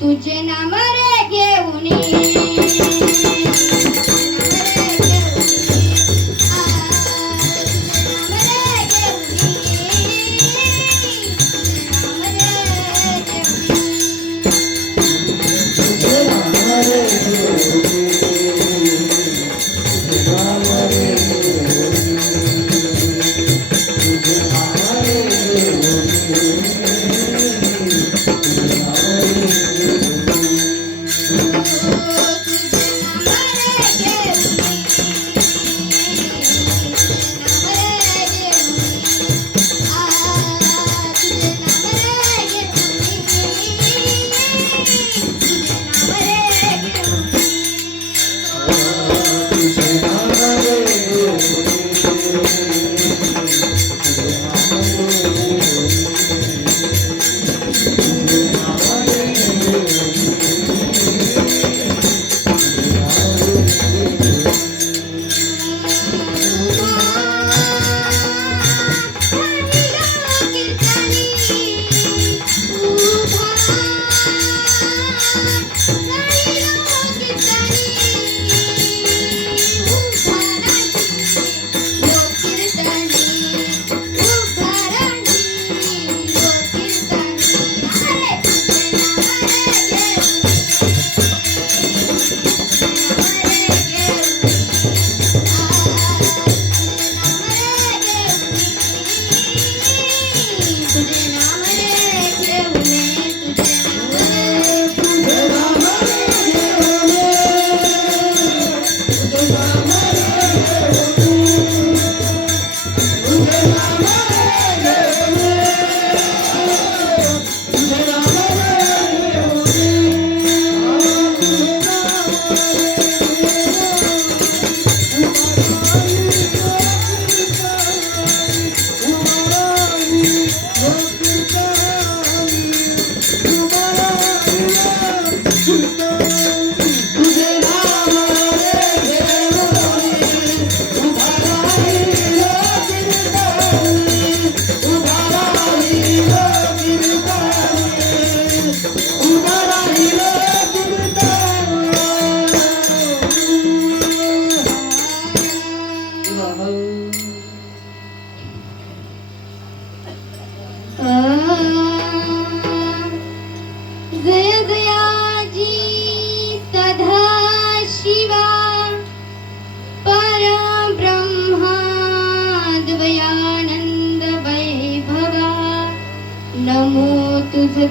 तुझे नाम रे घेऊनी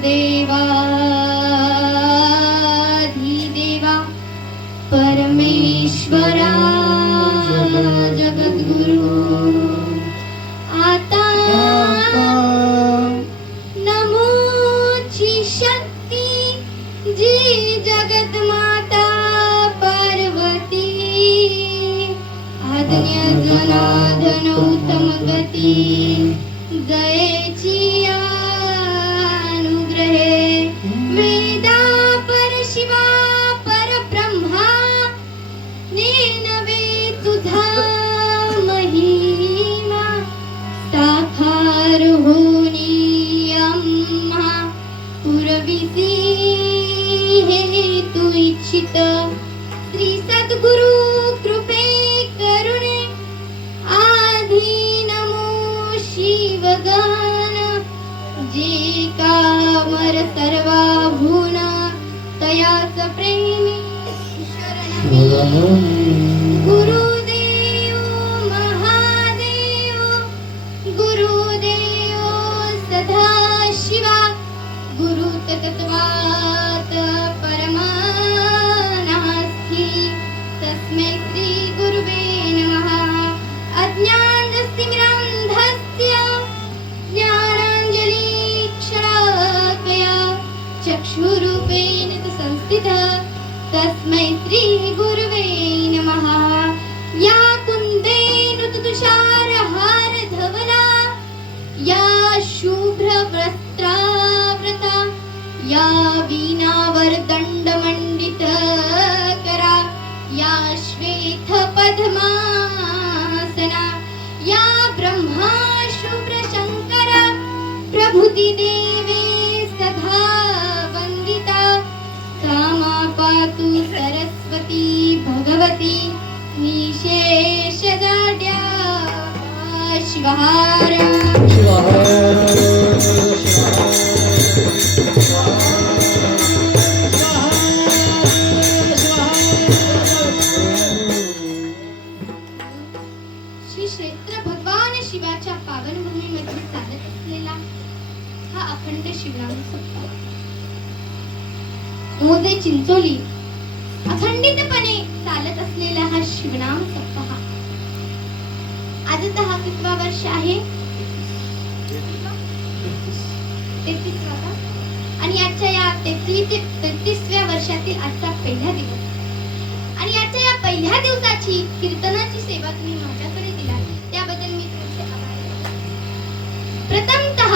देवाधिदेवा परमेश्वरा जगद्गुरु आता नमोची शक्ती जी जगत माता पार्वती आज्ञा जनार्दन उत्तम गती जयची अनुग्रहे वेदा परशिवा परब्रह्मा निर्नवे तुझा महिमा साकार होनी आम्हा पुरविसी हे तू इच्छित श्री सद्गुरु कृपे करुणे आधी नमो शिवगान जे कामर सर्वा भून तयाच प्रेमी शरणमी गुरुदेव महादेव गुरुदेव सदाशिवा गुरु तत्त्वात् परमानास्ति तस्मै श्री गुरुवे नमः अज्ञानतिमिरान्धस्य ज्ञानाञ्जलिक्षणाकया चक्षुरूपेण तु संस्थितः तस्मै श्री गुरुवे नमः या कुन्देन तुषारहार धवला या शुभ्रवस्त्रावृता या वीणावरदण्डमण्डित करा या श्वेत पद्मासना या ब्रह्मा शुभ्रशङ्करा प्रभृति देवे सदा वन्दिता सा मा पातु सरस्वती भगवती निशेषजाड्या शिवहार श्री क्षेत्र भगवान शिवाच्या पावन भूमीमध्ये चालत असलेला हा अखंड शिवराम सप्ताह मोजे चिंचोली अखंडितपणे चालत असलेला हा शिवनाम सप्ताह आजचा हा कितवा वर्ष आहे 33वा का? आणि आजच्या या 33व्या वर्षातील आजचा पहिला दिवस आणि आजच्या या पहिल्या दिवसाची कीर्तनाची सेवा तुम्ही माझ्याकडे दिला त्याबद्दल मी तुमचे आभारी आहे. प्रथमतः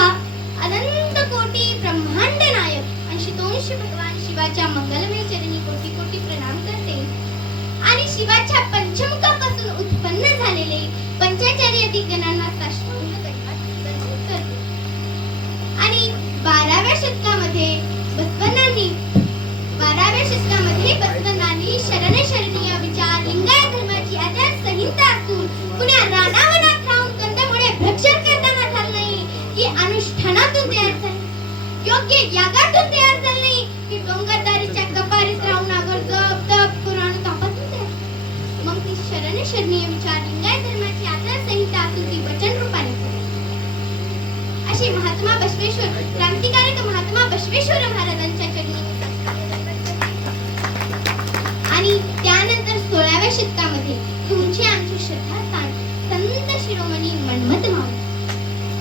अनंत कोटी ब्रह्मांड नायक आणि शीतोंश भगवान शिवाच्या मंगलमय चरणी कोटी कोटी प्रणाम करते आणि शिवाच्या पंचमुखापासून उत्पन्न झालेले पंचाचार्य दिग्गणांना साष्टांग दंडवत करते. आणि 12व्या शतकामध्ये बसवण्णांनी शरणशरणीय विचार लिंगायत धर्माची आचार संहिता असून पुण्या रानावनात राहून कंदमुळे भक्षण करताना झालं नाही की अनुष्ठानातून तयार झाले योग्य यागातून तयार झाले नाही की डोंगरदारीच्या कपारीत राहून अगर जप तप करून तापातून तयार. मग ती शरणशरणीय विचार लिंगायत धर्माची आचार संहिता असून ती वचन रूपाने अशी महात्मा बसवेश्वर क्रांतिकारक महात्मा बसवेश्वर महाराजांच्या चरणी आणि त्यानंतर 16व्या शतकामध्ये तुमची आमची श्रद्धास्थान संत शिरोमणी मन्मथ माऊली.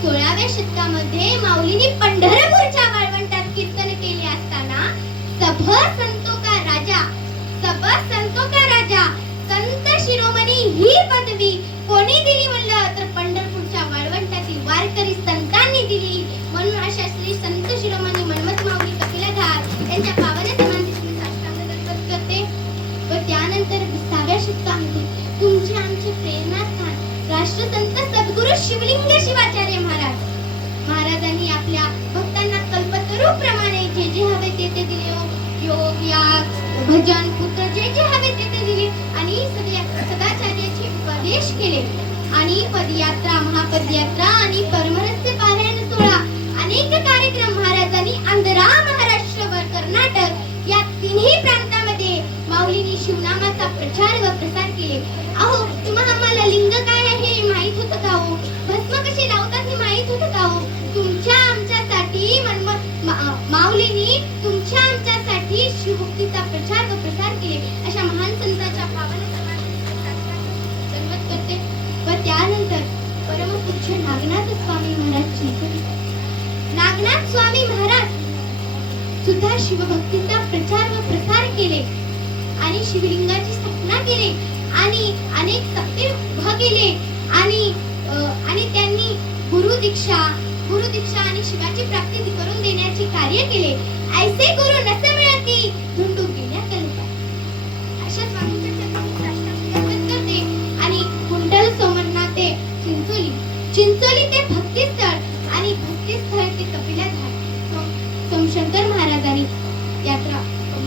16व्या शतकामध्ये माऊलींनी पंढरपूरच्या वाळवंटात कीर्तन केले असताना सब संतो का राजा संत शिरोमणी ही पदवी कोणी दिली म्हणलं तर पंढरपूरच्या वाळवंटातील वारकरी संतांनी दिली. म्हणून अशा श्री संत शिरोमणी मन्मथ माऊली कपिलधार यांच्या पावन समाधीस मी साष्टांग दंडवत करते. व त्यानंतर 20व्या शतकामध्ये तुमचे आमचे प्रेरणास्थान राष्ट्रसंत सद्गुरु शिवलिंग शिवाचार्य महाराजांनी आपल्या भक्तांना कल्पतरूप्रमाणे जे जे हवे ते ते दिले. योग याग भजन पुत्र जे जे हवे ते ते दिले आणि सदाचार्याचे उपदेश केले. आणि पदयात्रा महापदयात्रा आणि परमरहस्य पारायण सोहळा अनेक कार्यक्रम महाराजांनी आंध्र महाराष्ट्र कर्नाटक या तिन्ही प्रांतामध्ये माऊलींनी शिवनामाचा प्रचार व प्रसार केले. अहो तुम्हाला लिंग काय आहे हे माहित होतं का हो? भस्म कशी लावतात हे माहित होतं का हो? तुमच्या आमच्यासाठी शिवभक्तीचा प्रचार व प्रसार केले आणि शिवलिंगाची स्थापना केली आणि अनेक सत्य उभा केले आणि त्यांनी गुरु दीक्षा आणि शिवाची प्राप्ती करून देण्याचे कार्य केले. ऐसे गुरु नसे मिळती धुंडू गेल्या कल्पात. अशा स्वामींच्या चरणी साष्टांग दंडवत करते आणि कुंडल सोमरनाथ ते चिंचोली ते भक्तिस्थळ आणि भक्तिस्थळ ते कपिला घाट सोमशंकर महाराजांनी यात्रा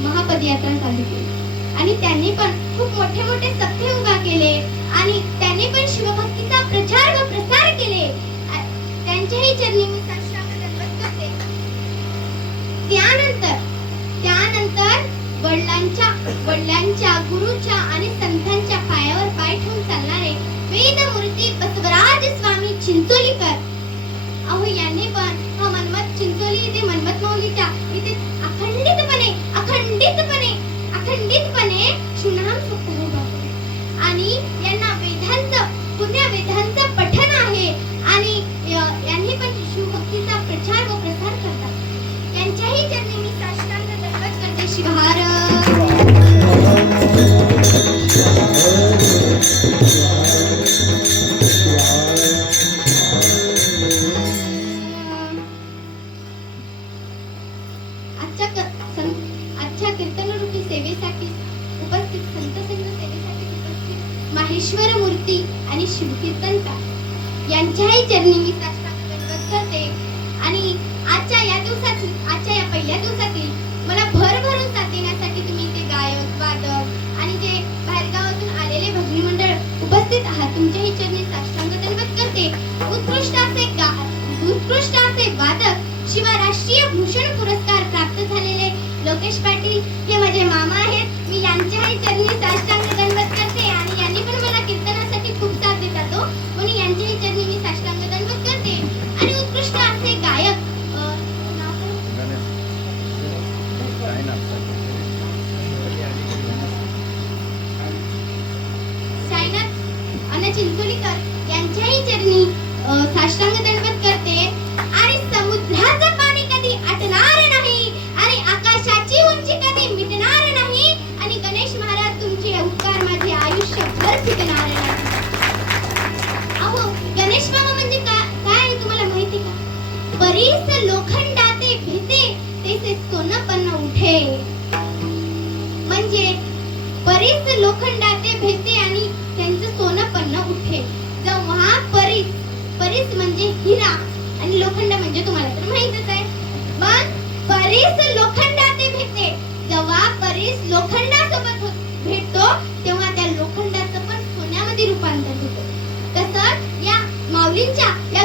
महापदयात्रा चालू केली आणि त्यांनी पण खूप मोठे मोठे सत्य उभा केले आणि त्यांनी पण शिवभक्तीचा प्रचार व प्रसार केले. त्यांच्याही चरणी मी साष्टांग दंडवत करते. त्यानंतर वडिलांच्या गुरुच्या आणि संतांच्या पायावर पाय ठेवून चालणारे वेदमूर्ती बसवराज स्वामी चिंचोलीकर. अहो यांनी पण मनमत चिंचोली इथे मनमत माऊलीच्या इथे अखंडितपणे शिवनाम सप्ताह उभा केला आणि यांना वेदांचं पठण आहे आणि यांनी पण शिवभक्तीचा प्रचार व प्रसार करतात. त्यांच्याही चरणी मी साष्टांग दंडवत करते. शिवहार. आजच्या कीर्तनरूपी सेवेसाठी उपस्थित संत संघ सेवेसाठी उपस्थित माहेश्वर मूर्ती आणि शिवकीर्तनकार यांच्याही चरणी मी साष्टांग दंडवत करते आणि आजच्या या पहिल्या दिवसातील मला भरभरून साथ देण्यासाठी तुम्ही ते गायक वादक आणि जे बाहेरगावातून आलेले भजनी मंडळ उपस्थित आहात तुमच्याही चरणी साष्टांग दंडवत करते. उत्कृष्ट असे वादक शिवाय राष्ट्रीय भूषण पुरस्कार प्राप्त झालेले लोकेश पाटील हे माझे मामा आहेत. मी यांच्याही चरणी साष्टांग दंडवत करते आणि यांनी पण मला कीर्तनासाठी खूप साथ देतात म्हणून यांच्याही चरणी मी साष्टांग दंडवत करते. आणि उत्कृष्ट असे गायक साईनाथ आणि चिंचोलीकर यांच्याही चरणी साष्टांग दंडवत करते. आणि समुद्राचं पाणी कधी आटणार नाही आणि आकाशाची उंची कधी मिटणार नाही आणि गणेश महाराज तुमचे उपकार माझे आयुष्यभर फिटणार नाही. अहो गणेश मामा म्हणजे काय आहे तुम्हाला माहिती का? परीस लोखंडाते भेटे तेसे सोनपन्न उठे. म्हणजे परीस लोखंडाते भेटे आणि त्यांचं सोनपन्न उठे. जेव्हा परीस म्हणजे हिरा आणि लोखंड म्हणजे तुम्हाला तर माहितच आहे. मग परीस लोखंडाते भेटते. जेव्हा परीस लोखंडासोबत भेटतो तेव्हा त्या लोखंडाचं पण सोन्यामध्ये रूपांतर होतं. तसंच या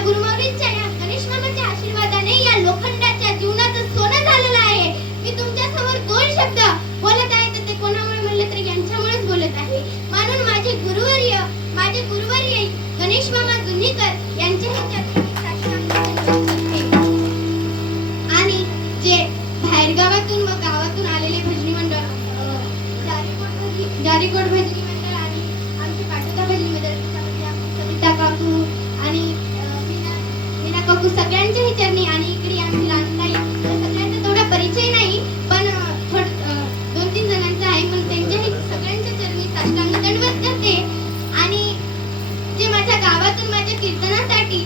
गुरुमाऊलींच्या या गणेश मामाच्या आशीर्वादाने या लोखंडाच्या जीवनाचं सोनं झालेलं आहे. मी तुमच्या समोर 2 शब्द बोलत आहे तर ते कोणामुळे म्हणलं तर यांच्यामुळेच बोलत आहे. म्हणून माझे गुरुवर्य गणेश मामा जुनीकर यांच्या आणि जे बाहेरगावातून व गावातून आलेले भजनी मंडळ जारीकोट भजनी मंडळ आणि आमचे पाटोदा भजनी मंडळ सविता काकू आणि मीना काकू सगळ्यांच्याही चरणी आणि इकडे आमची लहानताई सगळ्यांचा थोडा परिचय नाही पण 2-3 जणांचा आहे पण त्यांच्याही सगळ्यांच्या चरणी साष्टांग दंडवत करते. आणि जे माझ्या गावातून माझ्या कीर्तनासाठी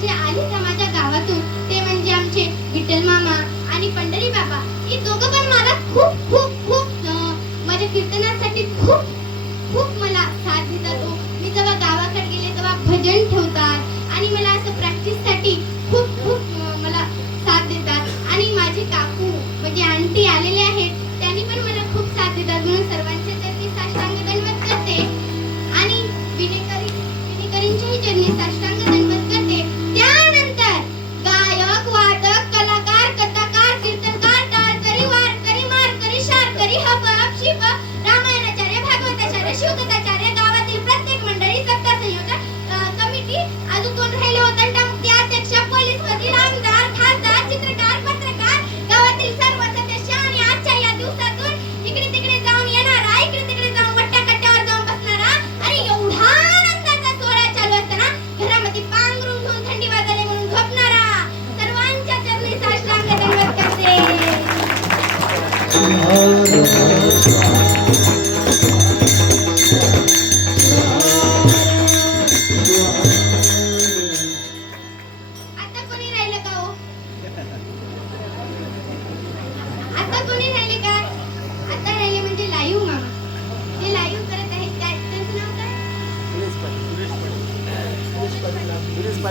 जे आले त्या माझ्या गावातून ते म्हणजे आमचे विठ्ठल मामा आणि पंढरी बाबा. हे दोघं पण मला खूप माझ्या कीर्तनासाठी खूप मला साथ देतात. मी जेव्हा गावाकडे गेले तेव्हा भजन ठेवतात आणि मला असं प्रॅक्टिससाठी खूप मला साथ देतात. आणि माझे काकू म्हणजे आंटी आलेले आहेत त्यांनी पण मला खूप साथ देतात. म्हणून सर्वांच्या चरणी साष्टांग दंडवत करते आणि विनेकरींच्याही चरणी साष्टांग दंडवत करते. त्यानंतर गायक वादक कलाकार कथाकार कीर्तनकार टाळकरी वारकरी मारकरी शारकरी हप शिप रामायणाचार्य भागवताचार्य शिवकथाचार्य गावातील प्रत्येक मंडळी सत्ता संयोजक कमिटी अजून कोण राहिले होते त्याध्यक्ष पोलीस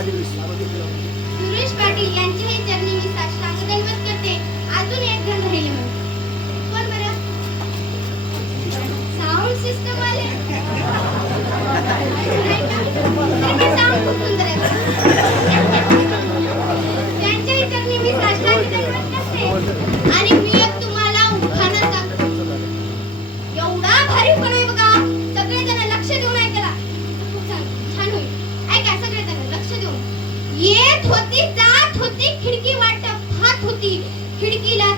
सुरेश पाटील यांच्याही चरणी मी साष्टांग दंडवत करते. अजून एक जण राहिले म्हणून कोण बरं? साऊंड सिस्टम वाले नाही का? तरी पण साऊंड खूप सुंदर आहे बरं. त्यांच्याही चरणी मी साष्टांग दंडवत करते. आणि मी एक तुम्हाला उखाणा सांगतो. एवढा भारी पण आहे बघा. सगळेजण लक्ष देऊन ऐकला. खूप छान होईल. ऐका सगळेजण लक्ष देऊन. येत होती जात होती खिडकी वाटप हात होती. खिडकीला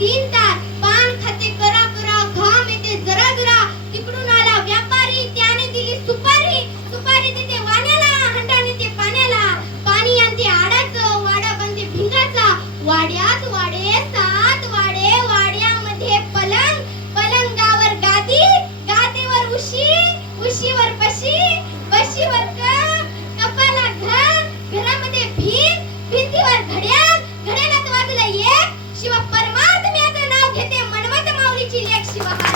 3 तार पान खाते करा करा घाम येते जरा जरा. तिकडून आला व्यापारी त्याने दिली सुपारी. सुपारी देते वाण्याला हंडा नेते पाण्याला. पाणी आणते आडाचं वाडा बनते भिंगाचा. वाड्यात वाडे 7 वाडे वाड्यामध्ये पलंग. पलंगावर गादी गादीवर उशी. उशीवर पशी पशीवर कपाला घर. घरामध्ये भिंत भिंतीवर घड्याळ. घड्याळात वाजलं एक शिव परमात्म्याचं नाव घेते मनमत माऊलीची लेख शिवहार.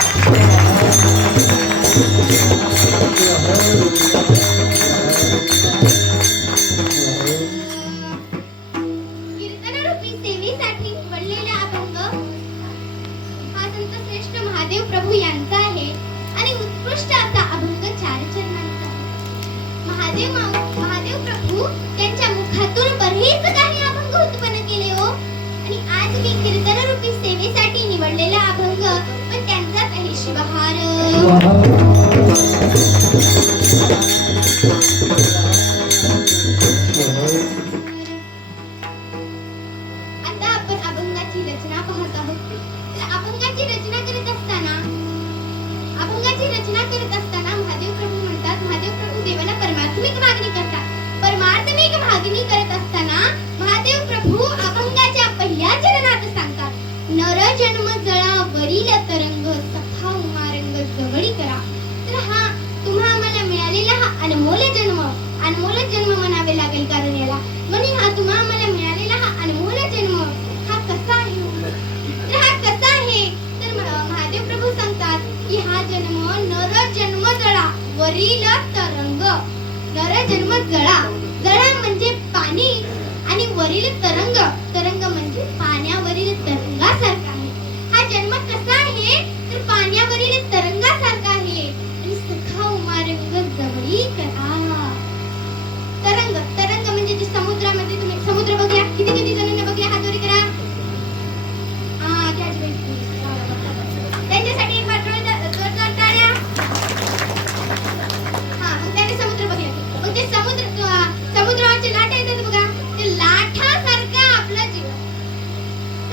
कीर्तनरूपी सेवेसाठी निवडलेला अभंग हा संत श्रेष्ठ महादेव प्रभू यांचा आहे आणि उत्कृष्ट असा अभंग 4 चरणांचा आहे. महादेव प्रभू त्यांच्या मुखातून बरेच काही अभंग उत्पन्न केले हो. आणि आज मी कीर्तनरूपी सेवेसाठी निवडलेला अभंग पण त्यांचाच आहे शिवहार. आता आपण अभंगाची रचना पाहत आहोत. अभंगाची रचना करत असताना महादेव प्रभू म्हणतात. महादेव प्रभू देवाला परमात्मिक मागणी करतात. परमात्मिक मागणी करत असताना महादेव प्रभू अभंगाच्या पहिल्या चरणात सांगतात. नर जन्म जळा वरील तरंग सखा उमारंग जवळी करा. तर हा तुम्हा आम्हाला मिळालेला हा अनमोल जन्म म्हणावे लागेल कारण याला म्हणून हा तुम्हा आम्हाला मिळालेला हा अनमोल जन्म हा कसा आहे. तर हा कसा आहे तर महादेव प्रभू सांगतात की हा जन्म नर जन्म जळा वरील तरंग. नर जन्म जळा. जळा म्हणजे पाणी आणि वरील तरंग. तरंग म्हणजे पाण्यावरील तरंगासारखा आहे. हा जन्म कसा आहे तर पाण्यावरील तरंगासारखा आहे. आणि सखा उमारंग जवळी करा. तरंग म्हणजे जे समुद्रामध्ये तुम्ही समुद्र बघूया. किती जणांना बघूया हात वरी करा. त्यांच्यासाठी एक जोरदार टाळ्या. मग त्याने समुद्र बघूया. मग ते समुद्रावरचे लाटा येतात बघा. ते लाटासारखं आपलं जीवन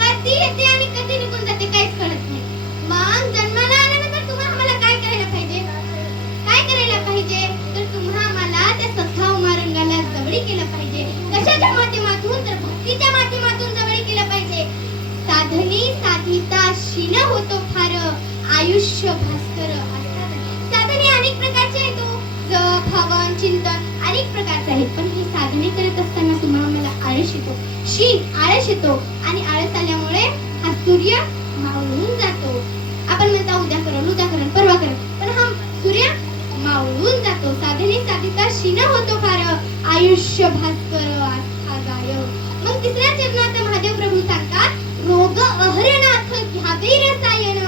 कधी येते आणि कधी निघून जाते काहीच कळत नाही. मग जन्माला आल्यानंतर तुम्हा आम्हाला काय करायला पाहिजे तर तुम्हा आम्हाला त्या सखा उमारंगाला जवळी केलं पाहिजे. कशाच्या माध्यमातून तर भक्तीच्या माध्यमातून जवळी केलं पाहिजे. साधने साधिता शीन होतो फार आयुष्य भास्कर असतात. साधने अनेक प्रकारचे आहेत. जप हवन चिंतन अनेक प्रकारचे आहेत. पण हे साधने करत असताना तुम्हाला आम्हाला आळस येतो. आळस येतो आणि आळस आल्यामुळे हा सूर्य मावळून जातो. आपण म्हणता उद्या करेल परवा करेल पण हा सूर्य मावळून जातो. साधने साधिता शीन होतो फार आयुष्य भास्कर आस्था गाय. मग तिसऱ्या चरणात महादेव प्रभू सांगतात रोग अहरनाथ घ्यावे रसायन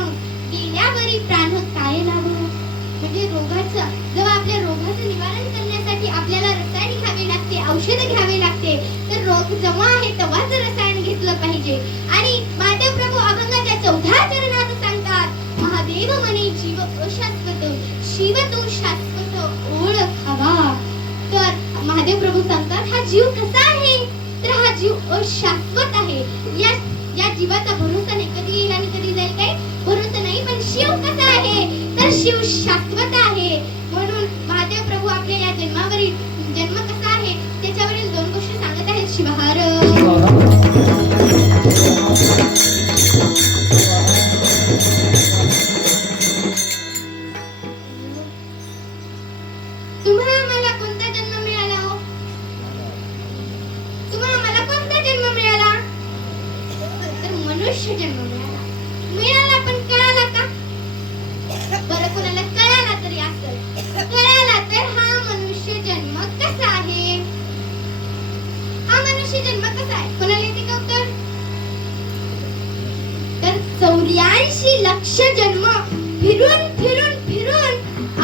गेल्यावरी प्राण काय लाभ. म्हणजे रोगाचं जेव्हा आपल्या रोगाचं निवारण करण्यासाठी आपल्याला रसायन घ्यावे लागते औषध घ्यावे लागते तर रोग जेव्हा आहे तेव्हाच रसायन घेतलं पाहिजे. आणि महादेव प्रभू अभंगाच्या 4थ्या चरणात सांगतात महादेव म्हणे जीव अशाश्वत शिव तू शाश्वत ओळखावा. तर महादेव प्रभू सांगतात हा जीव कसा आहे तर हा जीव अशाश्वत आहे. या जीवाचा भरोसा नाही. कधी येईल आणि कधी जाईल काय भरोसा नाही. पण शिव कसा आहे तर शिव शाश्वत आहे. म्हणून महादेव प्रभू आपल्या या जन्म कसा आहे त्याच्यावरील 2 गोष्टी सांगत आहेत शिवहार. तुम्हा आम्हाला कोणता जन्म मिळाला हो? तुम्हा आम्हाला कोणता जन्म मिळाला तर मनुष्य जन्म मिळाला पण कळाला का? बरं कोणाला कळाला तरी असेल. कळाला तर हा मनुष्य जन्म कसा आहे लक्ष जन्म फिरून फिरून फिरून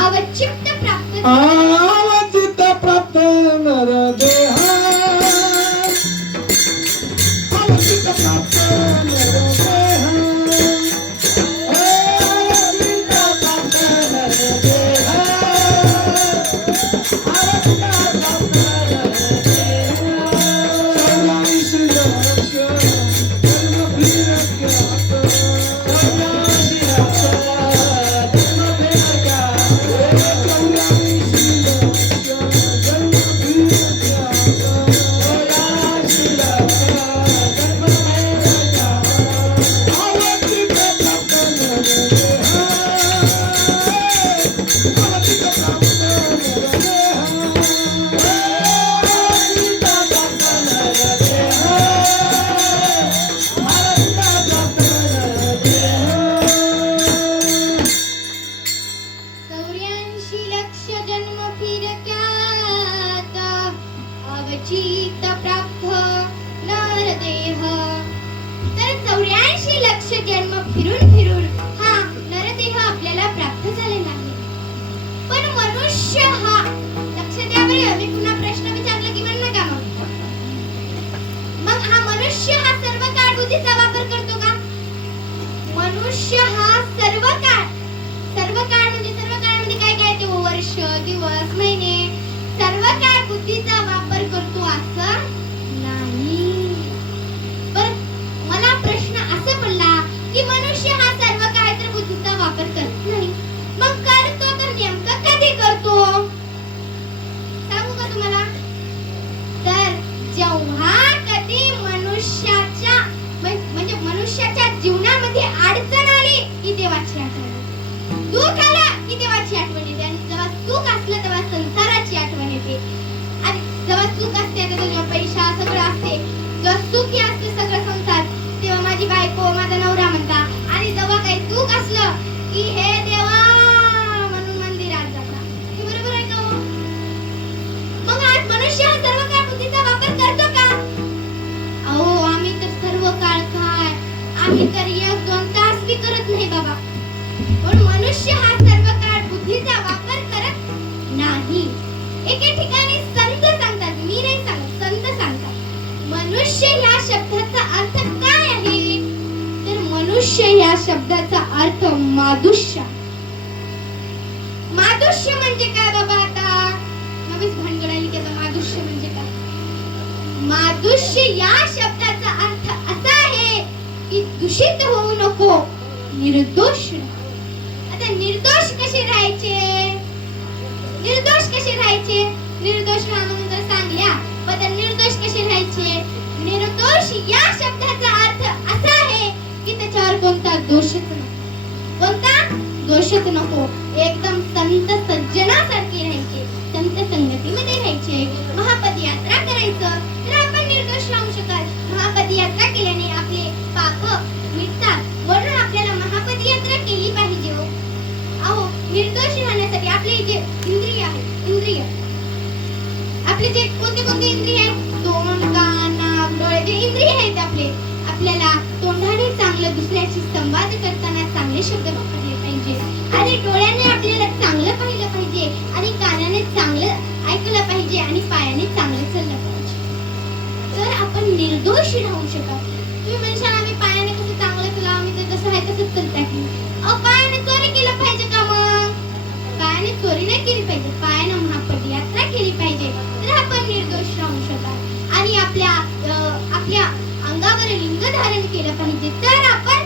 अवचित प्राप्त अवचित प्राप्त नरदेहा अवचित प्राप्त नरदेहा अवचित प्राप्त नरदेह. तर 84 लक्ष जन्म फिरून फिरून हा नरदेह आपल्याला प्राप्त झालेला आहे. पण मनुष्य हा, लक्ष द्या बरं, मी पुन्हा प्रश्न विचारला की म्हणू नका मग हा मनुष्य हा सर्व काळ बुद्धीचा वापर करतो का? मनुष्य हा सर्व काळ म्हणजे काय काय ते वर्ष दिवस महिने सर्व काळ बुद्धीचा वापर करतो असं नाही. पण मला प्रश्न असा पडला की मनुष्य हा सर्व काळ तर बुद्धीचा वापर करत नाही, मग करतो तर नेमकं कधी करतो सांगू का तुम्हाला? तर जेव्हा कधी मनुष्याच्या म्हणजे मनुष्याच्या जीवनामध्ये अडचण आली की देवाची आठवण, दुःख आलं की देवाची आठवण येते, आणि जेव्हा सुख असलं तेव्हा संसाराची आठवण येते. आणि जेव्हा सुख असते तेव्हा पैसा सगळं असते, जेव्हा सुखी असते सगळं संसार तेव्हा माझी बायको माझा नवरा म्हणता, आणि जेव्हा काही दुःख असलं की हे देवा म्हणून मंदिरात जाता. हे बरोबर आहे का हो? मग आज मनुष्य हा सर्व काळ बुद्धीचा वापर करतो का? अहो आम्ही तर सर्व काळ काय, आम्ही तर 1-2 तास बी करत नाही बाबा. पण मनुष्य हा सर्व काळ बुद्धीचा वापर करत नाही. एके ठिकाणी संत सांगतात, मी नाही सांगत, संत सांगतात, मनुष्य या शब्दाचा अर्थ काय आहे? तर मनुष्य या शब्दाचा अर्थ मादुष्य. मादुष्य म्हणजे काय बाबा? आता नवीच भानगड आली की आता मादुष्य म्हणजे काय? मादुष्य या शब्दाचा अर्थ असा आहे की दूषित होऊ नको, निर्दोष. आता निर्दोष कसे राहायचे? निर्दोष कसे राहायचे? निर्दोष राहा म्हणून तर सांगल्या, पण निर्दोष कसे राहायचे? निर्दोष या शब्दाचा अर्थ असा आहे की त्याच्यावर कोणता दोषच नको. कोणता दोषच नको. एकदम संत सज्जनासारखे राहायचे, संत संगतीमध्ये राहायचे, महापदयात्रा करायचं, तर आपण निर्दोष राहू शकाल. महापदयात्रा केल्याने आपले पाप मिटतात, म्हणून आपल्याला महापदयात्रा केली पाहिजे. अहो निर्दोष राहण्यासाठी आपले जे इंद्रिय आपले जे कोणते इंद्रिय आहेत, तोंड कान नाक डोळे, जे इंद्रिय आहेत आपल्याला तोंडाने चांगलं दुसऱ्याशी संवाद करताना चांगले शब्द वापरले पाहिजे, आणि डोळ्याने आपल्याला चांगलं पाहिलं पाहिजे, आणि कानाने चांगलं ऐकलं पाहिजे, आणि पायाने चांगलं चाललं पाहिजे. तर आपण निर्दोष राहू शकाल. तुम्ही म्हणशाल आम्ही पायाने कसं चांगलं केलं, आम्ही तर जसं आहे तसंच चालता की. पायाने चोरी केलं पाहिजे का? मग पायाने चोरी नाही केली पाहिजे, पायाने महापदयात्रा केली पाहिजे, तर आपण निर्दोष राहू शकाल. आणि आपल्या अंगावर लिंग धारण केलं पाहिजे, तर आपण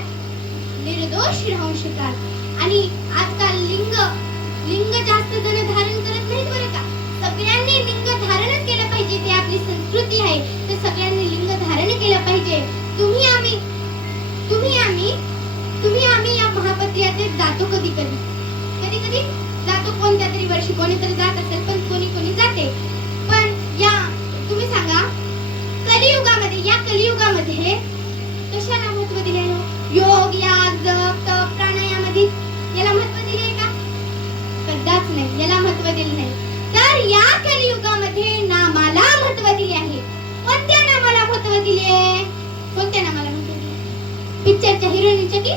निर्दोष राहू शकाल. आणि आजकाल लिंग जास्त जण धारण करत नाहीत बरं का. सगळ्यांनी लिंग धारणच केलं पाहिजे, ते आपली संस्कृती आहे, तर सगळ्यांनी लिंग धारण केलं पाहिजे. तुम्ही आम्ही या महापदयात्रेत जातो कधी जातो, कोणत्या तरी वर्षी कोणीतरी जात असेल, पण कोणी जाते. पण या तुम्ही सांगा, या कलियुगामध्ये कशाला महत्व दिले? योग, याग, जप, तप, प्राणायामादी याला महत्व दिले का? कदाच नाही, याला महत्व दिले नाही. तर या कलियुगामध्ये नामाला महत्व दिले आहे. कोणत्या नामाला महत्व दिले? कोणत्या नामाला महत्व दिले? पिक्चरच्या हिरोईनच्या की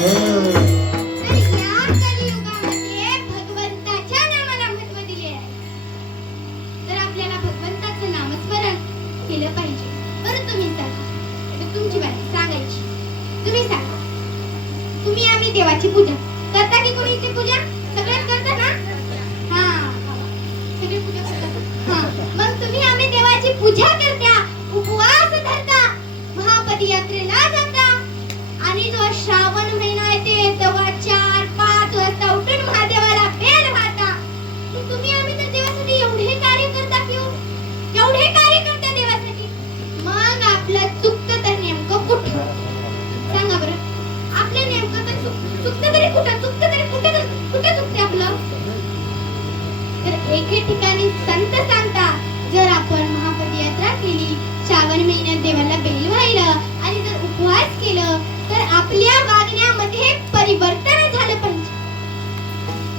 तर या कलियुगामध्ये भगवंताच्या नामाला महत्त्व दिले आहे. तर आपल्याला भगवंताचं नामस्मरण केलं पाहिजे. बरं तुम्ही सांगा, आता तुमची बारी सांगायची. तुम्ही सांगा, तुम्ही आम्ही देवाची पूजा करता की कोणी इथे पूजा? सगळेच करता ना? हा, सगळे पूजा करतात. हा, मग तुम्ही आम्ही देवाची पूजा करता, उपवास धरता, महापदयात्रेला जाता आणि जो श्रावण महिना येते तेव्हा 4-5 वाजता उठून महादेवाला बेल वाहता. तुम्ही आम्ही तर देवासाठी एवढे कार्य करता की हो? एवढे कार्य करता देवासाठी, मग आपलं चुकतं तर नेमकं कुठं? सांगा बरं, आपलं नेमकं तर चुकतं तरी कुठं? चुकतं तरी कुठं चुकते आपलं? तर एके ठिकाणी संत सांगता, जर आपण महापदयात्रा केली, श्रावण महिन्यात देवाला बेल वाहिलं आणि जर उपवास केलं तर आपल्या वागण्यामध्ये परिवर्तन झालं पाहिजे.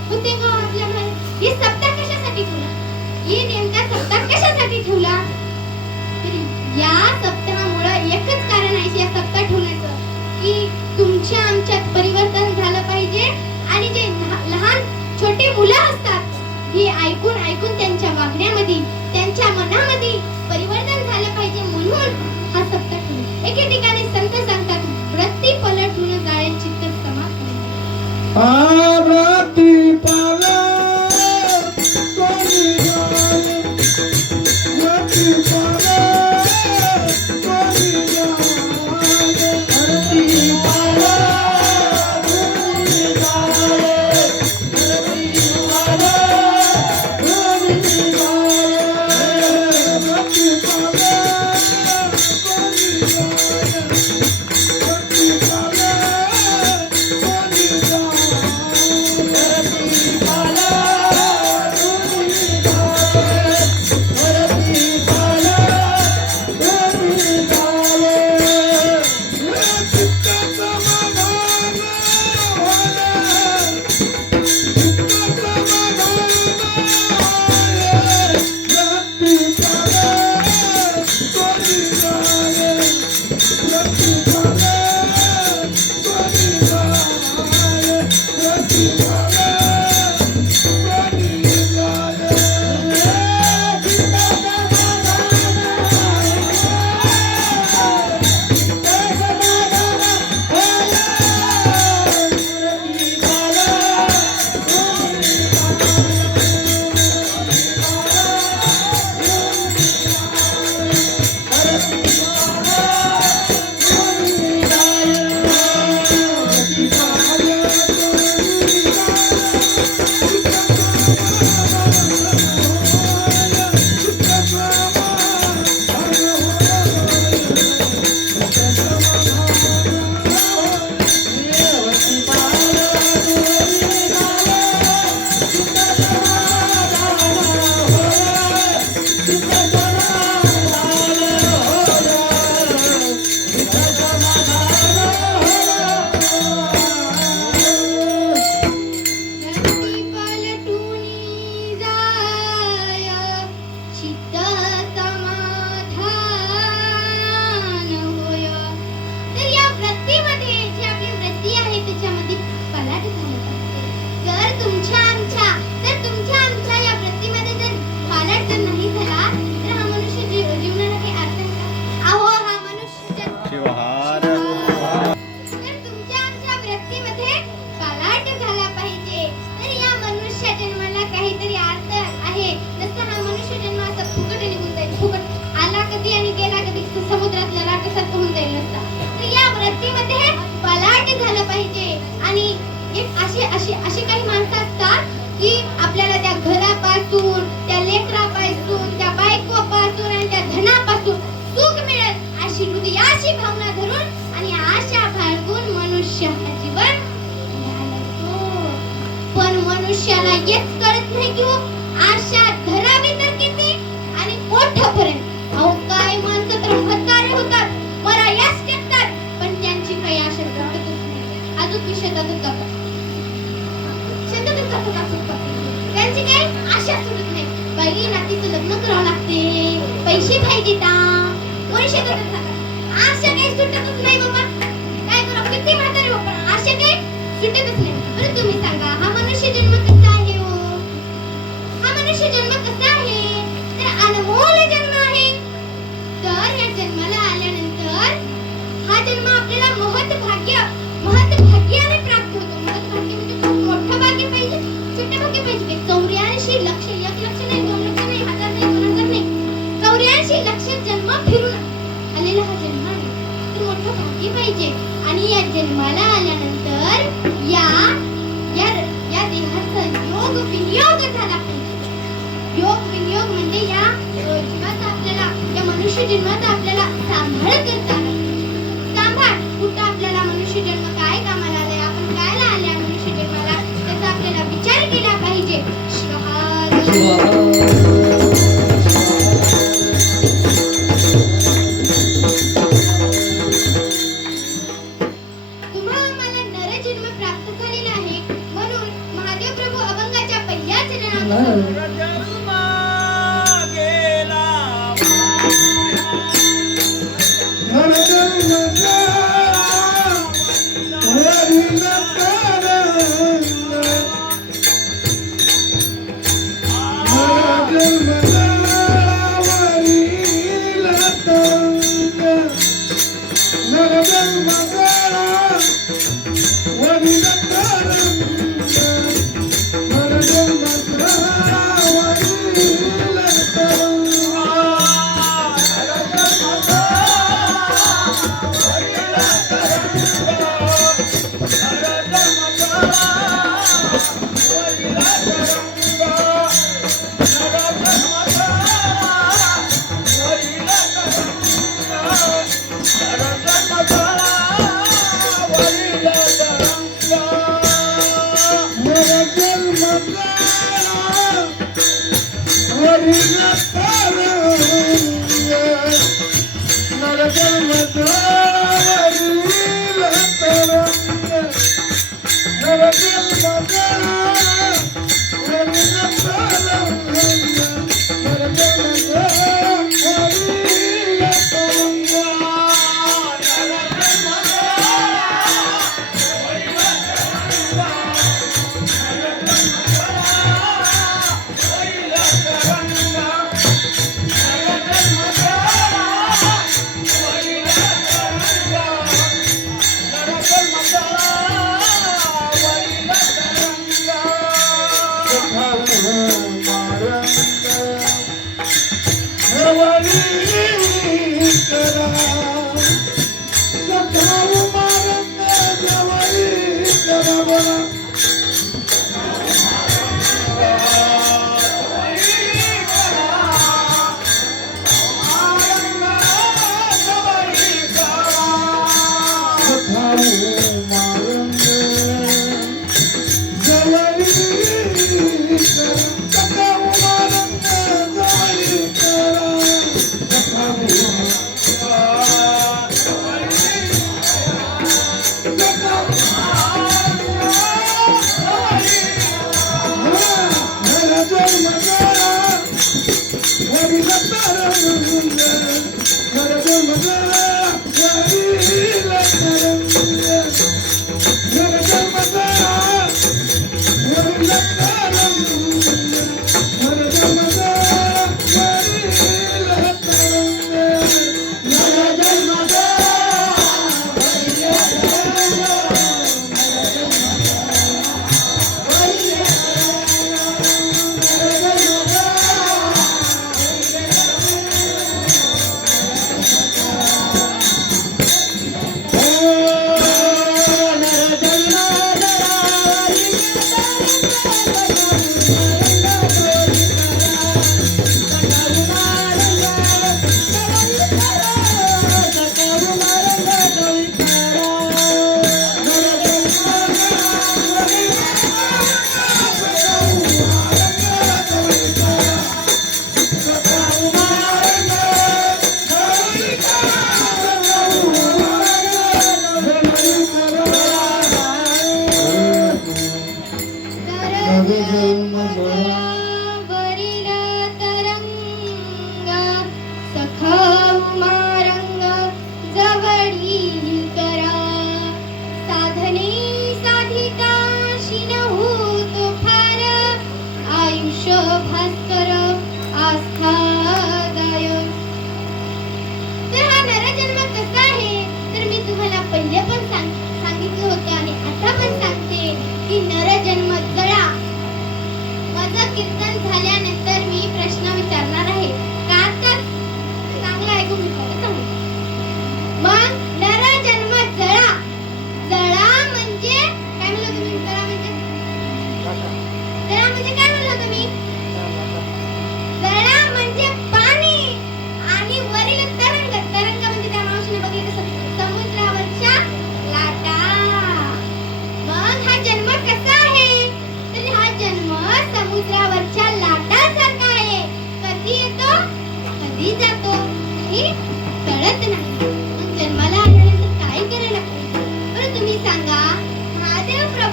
होते का आपल्याला? हे सप्ताह कशासाठी ठेवला? हे नेमका सप्ताह कशासाठी ठेवला? तर या सप्ताहामुळे एकच कारण आहे या सप्ताह ठेवण्याचं, की तुमच्या आमच्यात परिवर्तन झालं पाहिजे आणि जे लहान छोटे मुलं असतात हे ऐकून त्यांच्या वागण्यामध्ये, त्यांच्या मनामध्ये परिवर्तन झालं पाहिजे म्हणून हा सप्ताह ठेवला. एके ठिकाणी संत सांगतात, व्रती पलटून जाळे चित्त समाप्त. आरती पाला कोणी गाय, व्रती पाला हेच कळत नाही की हो आशा धरावी तर किती आणि कोठपर्यंत. अहो काय माणसं तर म्हातारे होतात, मरायास टेकतात, पण त्यांची काही आशा सुटतच नाही. अजून शेतातच जातात, शेतातच जातात अजून पण. त्यांची काही आशा सुटत नाही. बाई नातीचं लग्न करावं लागते, पैसे पाहिजे ता, कोणी शेतातच जातात. आशा काही सुटतच नाही बाबा. काय करू, किती म्हातारे हो पण आशा काही सुटतच नाही. बरं तुम्ही सांगा, हा मनुष्य जन्म कसा आहे हो? हा मनुष्य जन्म कसा आहे? तर अनमोल जन्म आहे. तर या जन्माला आल्यानंतर हा जन्म आपल्याला महत्भाग्याने प्राप्त होतो. महत्भाग्य म्हणजे खूप मोठं भाग्य पाहिजे, छोटं भाग्य पाहिजे. 84 लक्ष, 1 लक्ष नाही, 2 लक्ष नाही, 1000 नाही, 2000 नाही, 84 लक्ष जन्म फिरून आलेला हा जन्म आहे. तर मोठं भाग्य पाहिजे. आणि या जन्माला आल्यानंतर या या या देहाचा योग विनियोग झाला पाहिजे. योग विनियोग म्हणजे या जीवाचा आपल्याला, या मनुष्य जन्माचा आपल्याला सांभाळ करता आला. सांभाळ कुठं आपल्याला मनुष्य जन्म काय कामाला आलाय, आपण कायला आल्या मनुष्य जन्माला, त्याचा आपल्याला विचार केला पाहिजे. तुम्हा मला नरजन्म प्राप्त झालेला आहे, म्हणून महादेव प्रभू अभंगाच्या पहिल्या चरणात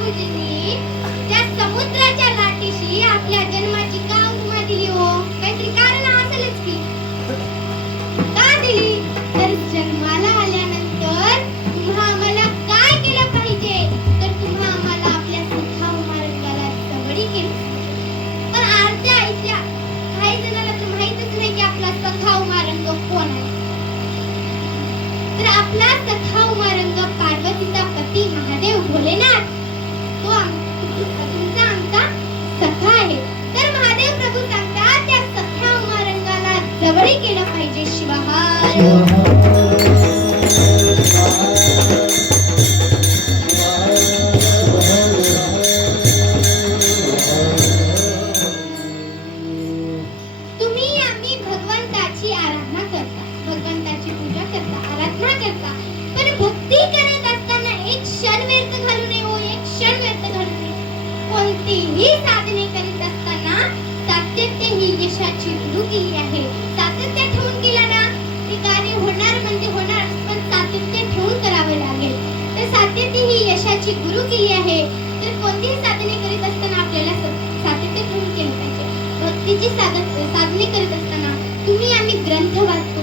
भाऊजींनी त्या समुद्राच्या लाटेशी आपल्या जन्माची का उपमा दिली हो? काहीतरी कारण असेलच की. का दिली? तर जन्माला आल्यानंतर तुम्हा आम्हाला काय केलं पाहिजे? तर तुम्हा आम्हाला आपल्या सखा उमारंगाला जवळी केली. पण अर्ध्या इथल्या काही जणांना तर माहीतच नाही की आपला सखा उमारंग कोण आहे. तर आपला सखा उमारंग पार्वतीचा पती महादेव भोलेनाथ, तो तुमचा आमचा सखा आहे. तर महादेव प्रभू सांगतात त्या सख्या उमारंगाला जवळी केलं पाहिजे. शिवाहार तुम्ही आम्ही भगवंताची आराधना करता, भगवंताची पूजा करता, आराधना करता, पण भक्ती करत असताना एक क्षण व्यर्थ घालू नये हो, एक क्षण व्यर्थ घालू नये. कोणतीही साधने करीत असताना सातत्य ही यशाची गुरुकी आहे. सातत्य ठेवून केला ना ते कार्य होणार म्हणजे होणार, पण सातत्य ठेवून करावे लागेल. तर सातत्य ही यशाची गुरुकी आहे. तर कोणतीही साधने करीत असताना आपल्याला सातत्य ठेवून केलं पाहिजे. भक्तीची साधने करीत असताना तुम्ही आम्ही ग्रंथ वाचतो,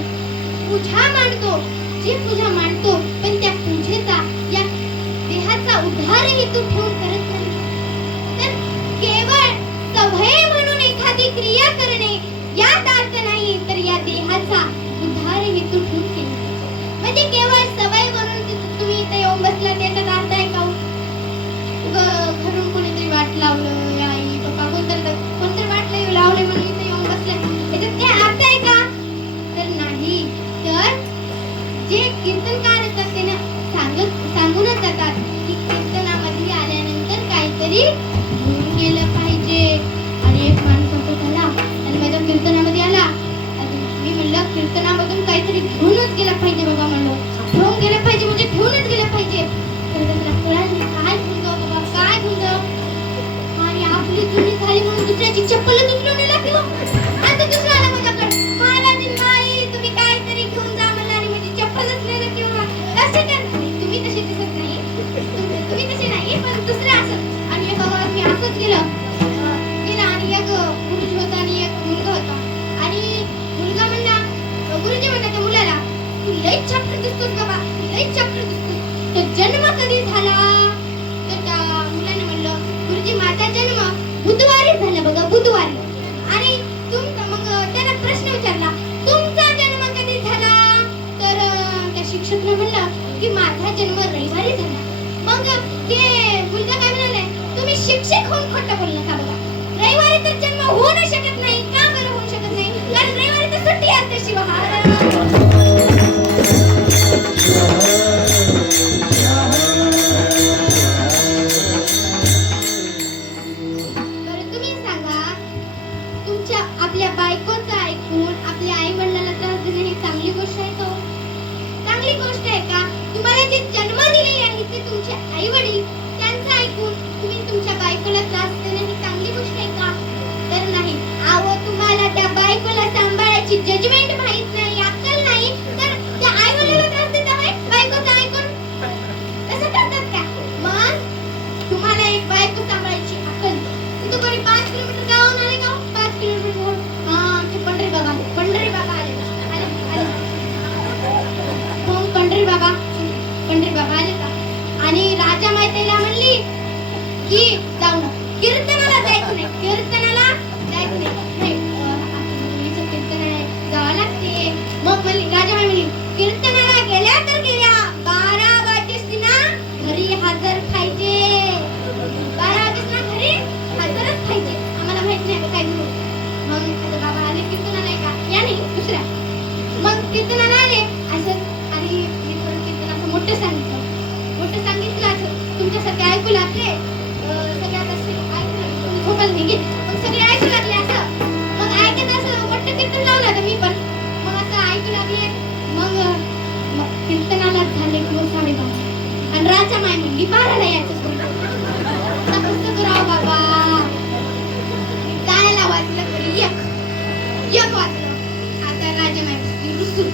पूजा मांडतो, जी पूजा मांडतो, पण त्या पूजेचा या देहाचा उद्धार हेतू ठेवून करत नाही. तर केवळ सवय म्हणून एखादी क्रिया करणे यात अर्थ नाही, तर या देहाचा उद्धार हेतू ठेवून केले. म्हणजे केवळ सवय म्हणून तुम्ही इथे येऊन बसला त्याचा अर्थ आहे का? घरून कोणीतरी वाट लावलं, आई पप्पा कोणतरी वाट लावले म्हणून इथे येऊन बसले, याच्यात काय अर्थ आहे का? तर नाही. तर जे कीर्तनकार असतात ते सांगूनच जातात की कीर्तनामध्ये आल्यानंतर काहीतरी घेऊन गेलं पाहिजे. आणि एक माणूस होतो झाला आणि माझ्या कीर्तनामध्ये आला, मी म्हणलं कीर्तनामधून काहीतरी घेऊनच गेला पाहिजे बाबा. म्हणलं ठेवून गेलं पाहिजे म्हणजे ठेवूनच गेलं पाहिजे. तर त्याला कळालं काय घेऊन जाऊ बाबा, काय घेऊन जाऊ. आणि आपली जुनी झाली म्हणून दुसऱ्याची चप्पल उचलून नेला किंवा आता दुसरा आला माझ्याकडे, महाराज नाही तुम्ही काहीतरी घेऊन जा म्हणला आणि माझी चप्पलच नेलं किंवा असे काय. तुम्ही तसे दिसत नाही, तुम्ही तसे नाही, पण दुसरे असत. आणि एक मी असंच गेला आणि एक पुरुष होता आणि एक मुलगा होता. आणि मुलगा म्हणला, गुरुजी म्हणला त्या मुलाला, तू लई चपळ दिसतोस बाबा, लई चपळ दिसतोस. तर जन्म कधी झाला? तर त्या मुलाने म्हणलं, गुरुजी माझा जन्म बुधवारी झाला बघा, बुधवारी. आणि मग त्याला प्रश्न विचारला, तुमचा जन्म कधी झाला? तर त्या शिक्षकाने म्हणलं की माझा जन्म रविवारी झाला. मग ते मुलगा काय म्हणाले, तुम्ही शिक्षक होऊन खोटं बोलू नका बघा. रविवारी तर जन्म होऊ नाही शकत नाही. का बरं होऊ शकत नाही? कारण रविवारी तर सुट्टी असते. शिवाहार आपल्या बायकोचं ऐकून आपल्या आई वडिलांना त्रास देणे ही चांगली गोष्ट आहे का? चांगली गोष्ट आहे का? तुम्हाला जे जन्म दिलेले आहे ते तुमचे आई वडील, त्यांचं ऐकून तुम्ही तुमच्या बायकोला त्रास देणे ही चांगली गोष्ट आहे का? तर नाही. अहो तुम्हाला त्या बायकोला सांभाळायची जजमेंट माहित नाही, अक्कल नाही, तर त्या आई वडिलांना त्रास देता होय बायकोचं ऐकून? तसं करतात का? मग तुम्हाला एक बायको सांभाळायची अक्कल. तिथं कोणी 5 किलोमीटर गावाहून आले का? 5 किलोमीटर पंढरी बाबा आले. पंढरी बाबा आले का? आणि राजा मातेला म्हणली की जाऊ ना कीर्तनाला जायचं नाही, कीर्तनाला जायचं नाही. कीर्तन जावं लागते. मग म्हणली राजा माय म्हणली कीर्तनाला गेल्या तर गेल्या 12 वाजेस ना घरी हजर पाहिजे. 12 वाजेस ना घरी हजरच पाहिजे. आम्हाला माहित नाही काय म्हणून. मग आता बाबा आले कीर्तनाला का या नाही दुसऱ्या. मग कीर्तनाला आले असं आणि मी पण कीर्तनाचं मोठं सांगितलं असं तुमच्यासारखे ऐकू लागले. सगळ्यात असं ऐकू झोपायला निघे मग सगळे ऐकू लागले असं. मग ऐकत असं मोठं कीर्तन लावलं तर मी पण मग असं ऐकू लागले. मग कीर्तनाला झाले किंवा 12:30 आणि राजा माय म्हणली 12ला यायचं. कसं करावं बाबा? जायला वाचलं तरी एक वाचलं. आता राजा माय रुसून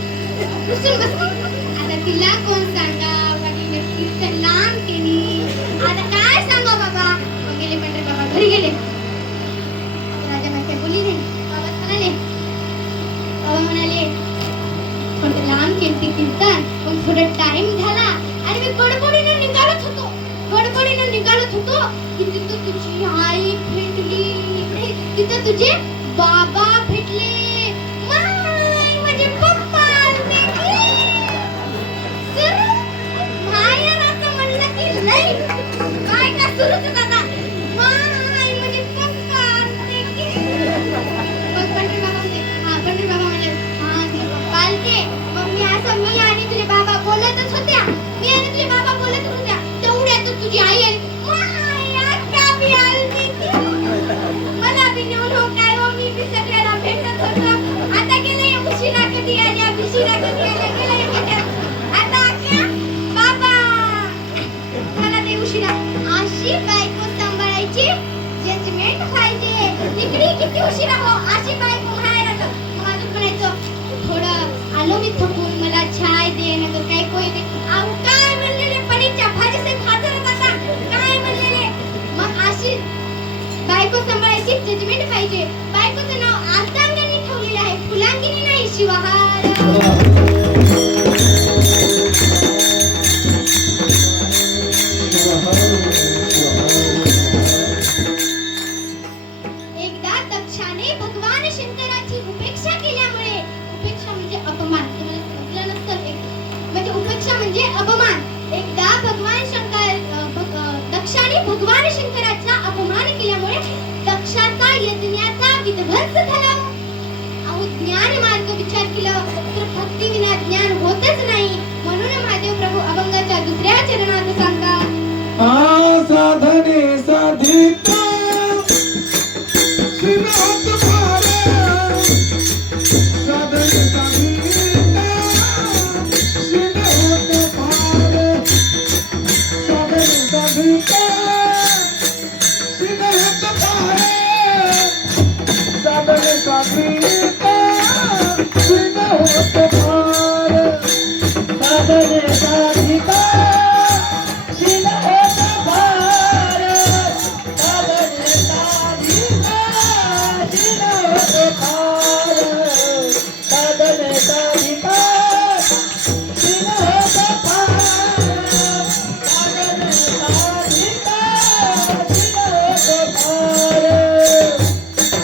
बसली. आता तिला कोण सांगा कीर्तन लांब केली. आता काय सांगा बाबा? तिथं तुझी आई भेटली, तिथं तुझे बाबा भेटले, माय म्हणजे पप्पा आलते की. सुरू माहेर असं म्हणलं की नाही काय का सुरूच होता. माय म्हणजे पप्पा आलते की. मग पंढरी बाबा म्हणले, हा पंढरी बाबा म्हणले, हा तुझे पप्पा आलते. मग मी आणि तुझे बाबा बोलतच होत्या, मी आणि तुझे बाबा बोलत होत्या, तेवढ्यातच तुझी आई आली. माय आता बी आलती की. मला बी नेऊन हो काय हो, मी बी सगळ्याला भेटत होतो. आता गेले उशिरा कधी आल्या, बिशिरा कधी आल्या, गेले भेटत. आता क्या बाबा मला ते उशिरा. अशी बायको सांभाळायची, जजमेंट पाहिजे. तिकडे किती उशिरा हो, अशी बायको म्हणायला मग अजून म्हणायचं थोडं आलो मी थकून, मला चाय दे नगर काय कोई दे. अहो काय म्हणलेले पनीरच्या भाजीचे खातर आता काय म्हणलेले. मग अशी बायको सांभाळायची, जजमेंट पाहिजे. बायकोचं नाव अर्धांगिनी ठेवलेलं आहे, फुलांगिनी नाही. शिवहार. एकदा दक्षाने भगवान शंकराची उपेक्षा केल्यामुळे, उपेक्षा म्हणजे अपमान, तुम्हाला समजलं नसेल म्हणजे उपेक्षा म्हणजे अपमान. एकदा दक्षाने भगवान शंकराचा अपमान केल्यामुळे दक्षाचा यज्ञाचा विध्वंस झाला. अहो ज्ञान मार्ग विचार केला तर भक्ती विना ज्ञान होतच नाही. म्हणून महादेव प्रभू अभंगाच्या दुसऱ्या चरणात सांगा, आ साधने साधिता श्रीनाथ महाराज. साधने साधिता श्रीनाथ महाराज. साधने साधिता श्रीनाथ महाराज. साधने साधिता श्रीनाथ महाराज. साधने साधिता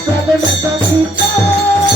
Sadhana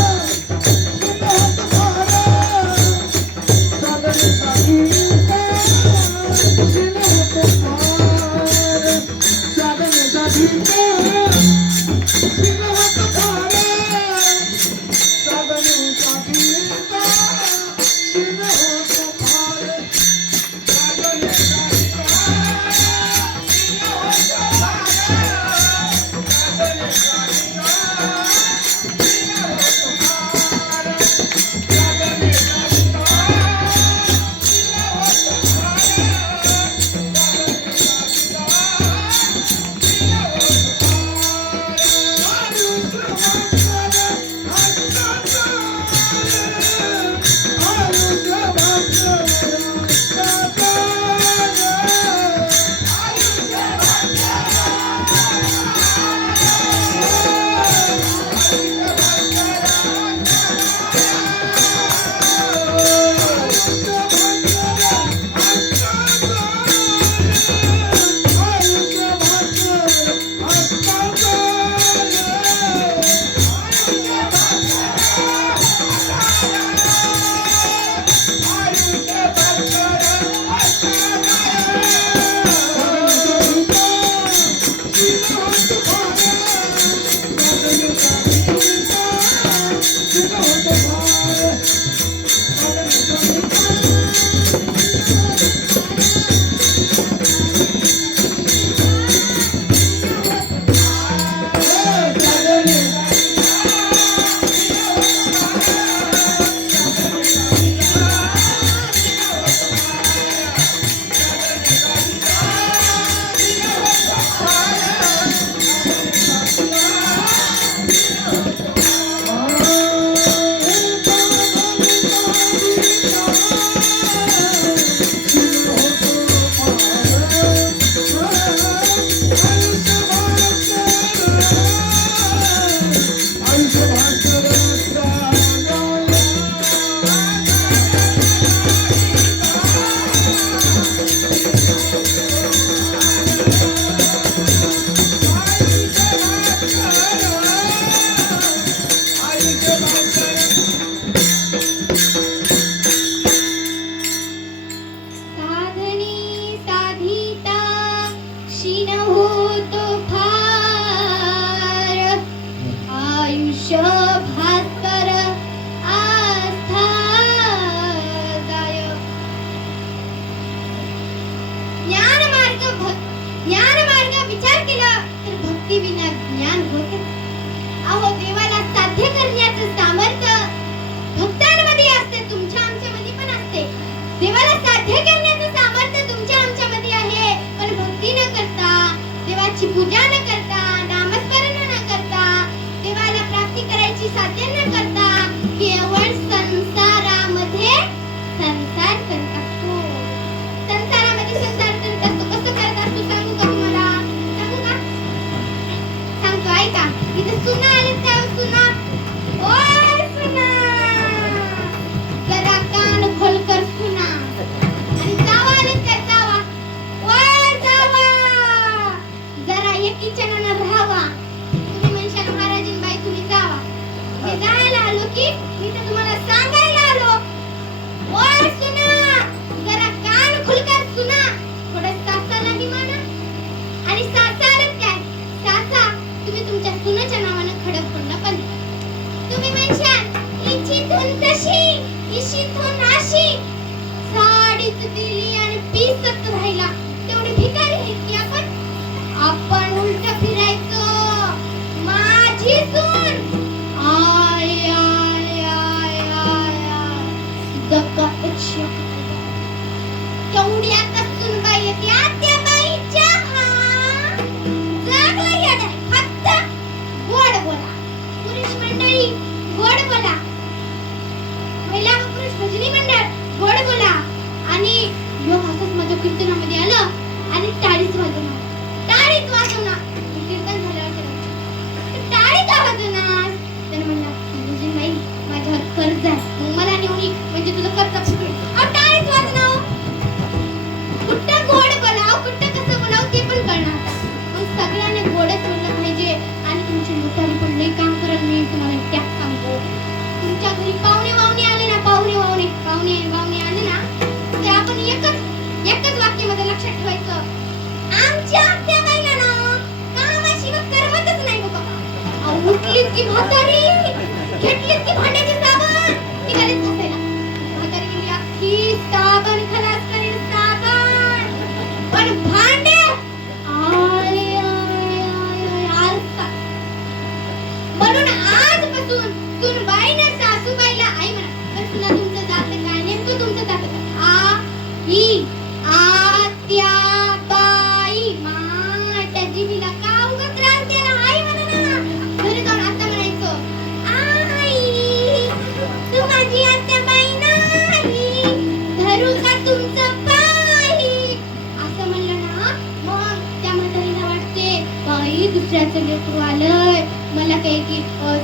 बाई दुसऱ्याचं लेकरू आलंय, मला काय की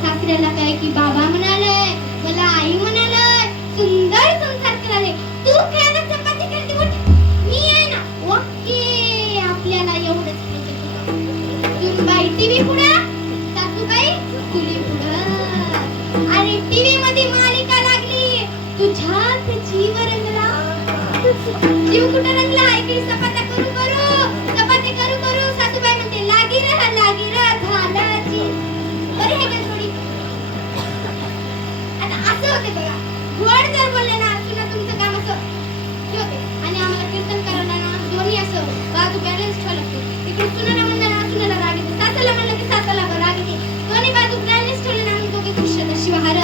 सासऱ्याला काय की बाबा म्हणालय, मला आई म्हणालय, सुंदर संसार कराले, तू खायला चपाती करते उठ, मी आहे ना. ओके, आपल्याला एवढंच पाहिजे तुला. तू बाई टीव्ही पुढं, सासूबाई चुली पुढं. आणि टीव्ही मध्ये मालिका लागली, तुझ्यात जीव रंगला. जीव कुठं रंगला? इकडे चपात्या करू करू, चपाती करू करू सासूबाई म्हणते लागी रहा झालं जी. बरी आहे का थोडी? आता असं होते बघा, गोड जर बोलले ना तुला तुमचं काम असं हे होते. आणि आम्हाला कीर्तन करायला ना दोन्ही असं बाजू बॅलन्स ठेवावं लागतं. इकडे सुनाला म्हणलं ना सुनाला राग येते, सासाला म्हणलं की सासाला राग येते. दोन्ही बाजू बॅलन्स ठेवले ना आम्ही दोघे खुश आहेत. शिवहार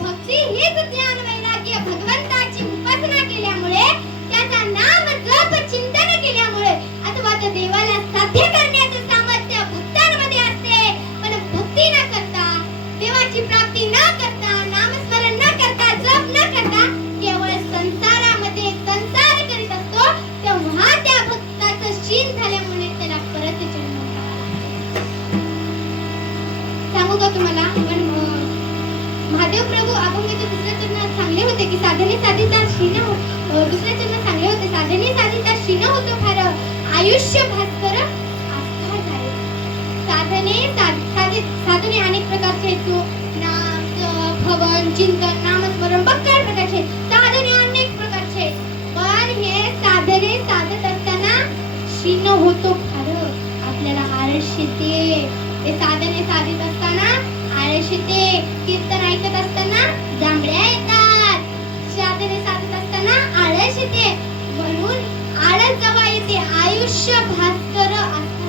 भक्ती हेच ज्ञान वैराग्य. भगवंताची उपासना केल्यामुळे, त्याचा नाम जप चिंतन केल्यामुळे अथवा त्या देवाला साध्य करण्याचं सामर्थ्य भक्तांमध्ये असते. पण भक्ती न करता, देवाची प्राप्ती न करता, नामस्मरण न करता, जप न करता केवळ संसारामध्ये संसार करीत असतो, तेव्हा त्या भक्ताचं क्षीण झाल्यामुळे त्याला परत जन्म घ्यावा लागतो. सांगू का तुम्हाला? पण महादेव प्रभू अभंगाचे दुसऱ्या चरणात सांगले होते की साधने साधिता क्षीण दुसऱ्या चरणात सांगले होते साधने साधिता क्षीण होतो फार, आयुष्य भास्कर आस्था झाले. साधने अनेक प्रकारचे आहेत. नाम जप हवन चिंतन नामस्मरण बक्कळ प्रकारचे आहेत. साधने अनेक प्रकारचे आहेत. पण हे साधने साधत असताना क्षीण होतो फार, आपल्याला आळस येते. ते साधने साधित असताना आळस येते. कीर्तन ऐकत असताना जांभळ्या येतात. साधने साधत असताना आळस येते. म्हणून आळस जेव्हा येते, आयुष्य भास्कर असतात.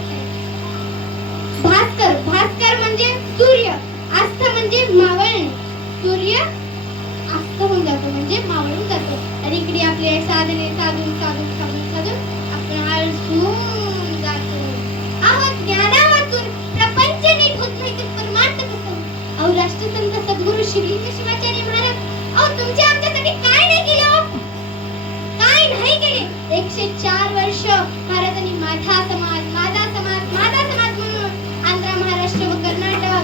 भास्कर भास्कर म्हणजे सूर्य, आस्था म्हणजे मावळणे. सूर्य अस्त होऊन जातो म्हणजे मावळून जातो. आणि इकडे आपले साधने साधून साधून साधून साधून आपण आळसून जातो. अहो ज्ञानावाचून प्रपंच नीट होत नाही तर परमार्थ कसं? अहो राष्ट्रसंत सद्गुरु शिवलिंग शिवाचार्य महाराज, अहो तुमच्या आमच्यासाठी काय नाही केलं? काय नाही केले? 104 वर्ष महाराजांनी माझा समाज माझा समाज माझा समाज म्हणून आंध्र महाराष्ट्र व कर्नाटक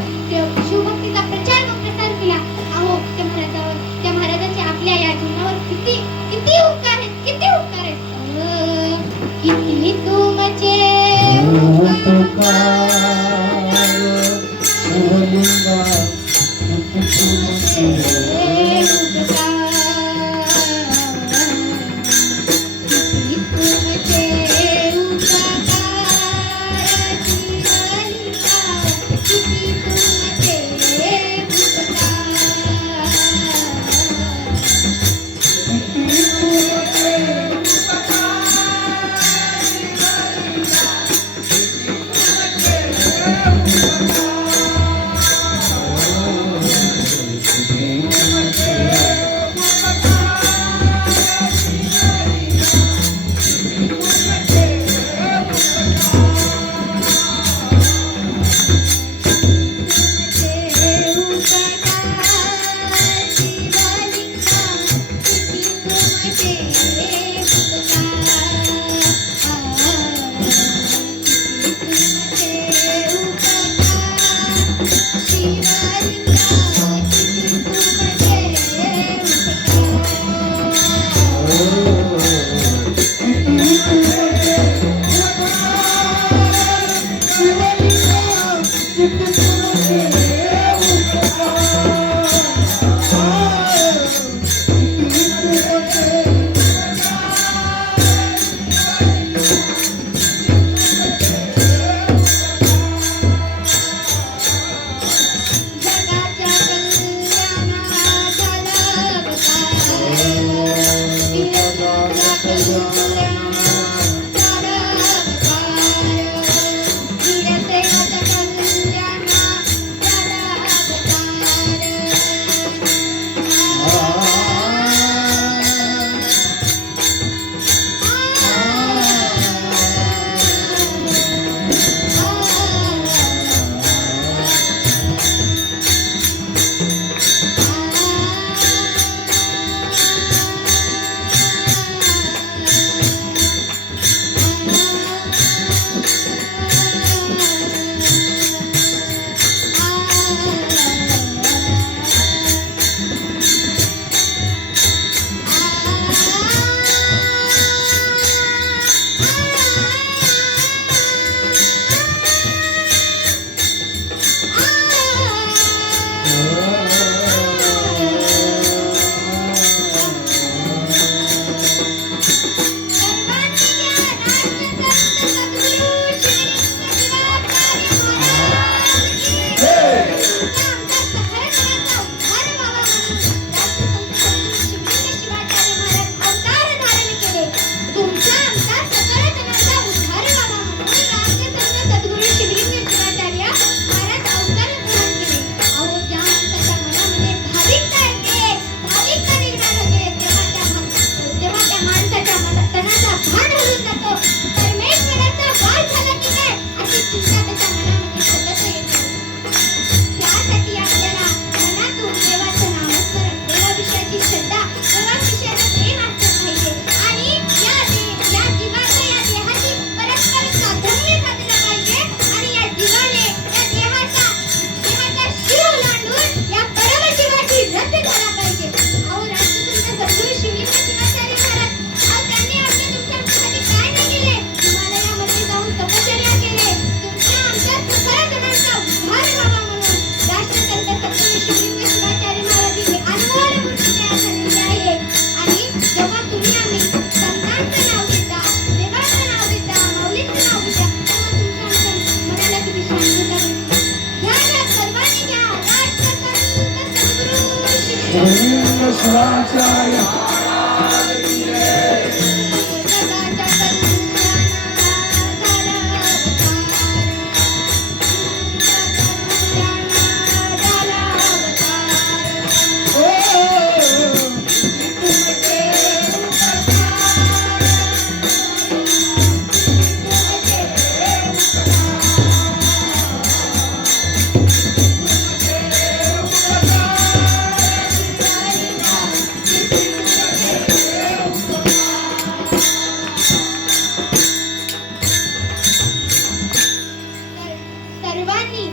शिवभक्तीचा प्रचार व प्रसार केला. अहो त्या महाराजांचे आपल्या या जीवनावर किती किती उपकार आहेत, किती उपकार आहेत. किती तुमचे उपकार शिवलिंगा किती तुमचे गोविंद शिवाचार्य सर्वांनी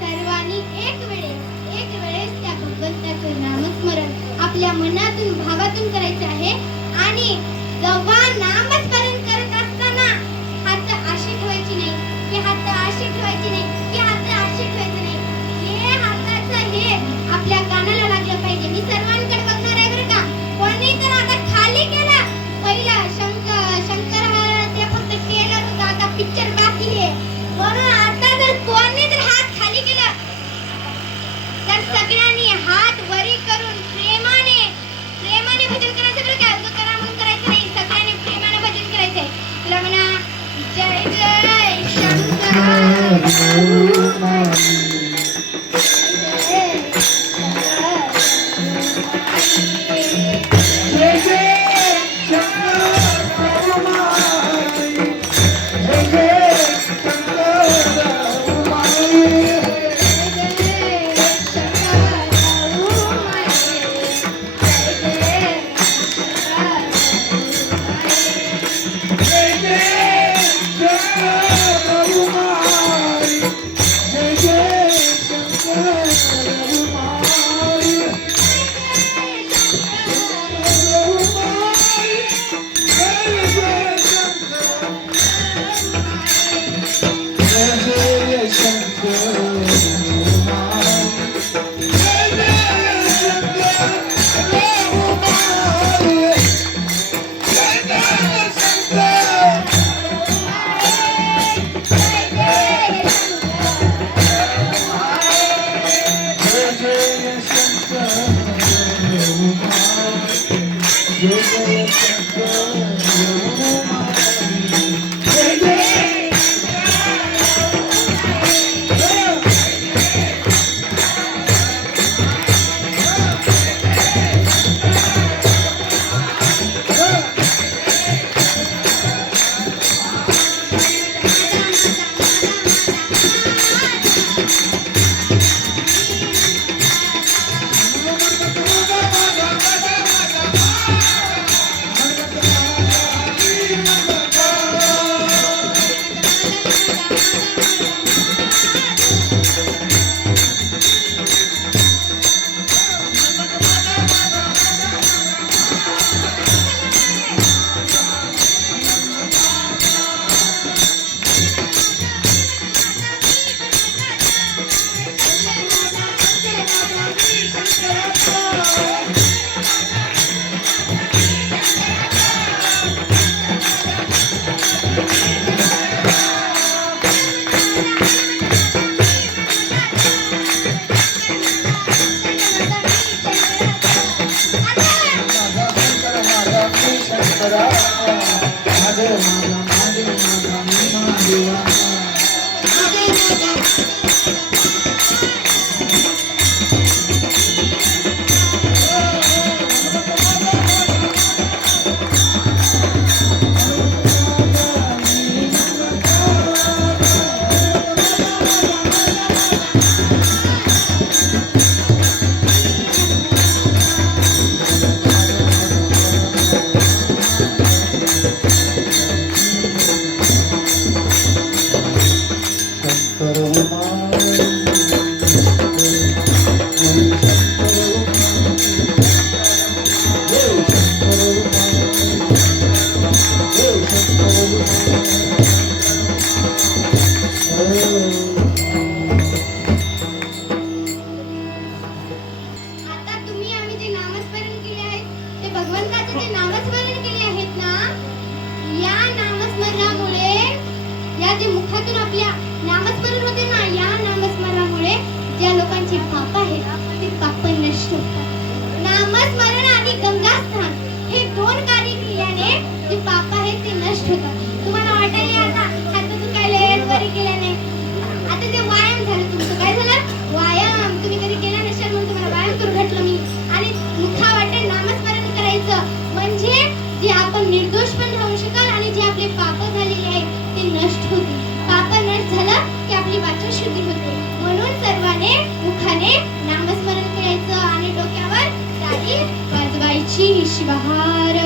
सर्वांनी एक वेळेस त्या भगवंताचे नामस्मरण आपल्या मनातून भावातून करायचे आहे. आणि जेव्हा नामस्मरण करत असताना हात अशी ठेवायची नाही की हात अशी ठेवायची नाही की हात अशी ठेवायची नाही. हे हाताचं हे आपल्या कानाला लागलं पाहिजे. मी सर्वांकडे बघणार आहे बरं का. कोणी तर आता खाली केला पहिला शंकर हा ते फक्त ट्रेलर होता, आता पिक्चर बाकी आहे. म्हणून आता जर कोणी जर हात खाली केला तर सगळ्यांनी हात वरी करून प्रेमाने प्रेमाने भजन करायचं बरं का. उगाच करा म्हणून करायचं नाही. सगळ्यांनी प्रेमाने भजन करायचंय. तुला म्हणा जय जय शंकर नामस्मरण आणि गंगास्नान हे 2 कार्य केल्याने जे पाप आहेत ते नष्ट होतात. तुम्हाला वाटायला आता दुखायले बरी केल्याने आता ते व्यायाम झालं तुमचं. काय झालं? व्यायाम. तुम्ही कधी केला नसेल म्हणून तुम्हाला व्यायाम करून घातलं मी. आणि मुखा वाटे नामस्मरण करायचं म्हणजे जे आपण निर्दोष पण राहू शकाल आणि जे आपले पाप झालेले आहेत ते नष्ट होतील. पाप नष्ट झालं की आपली वाचा शुद्धी होते. म्हणून सर्वांनी मुखाने नामस्मरण करायचं आणि डोक्यावर टाळी वाजवायची. शिवहार.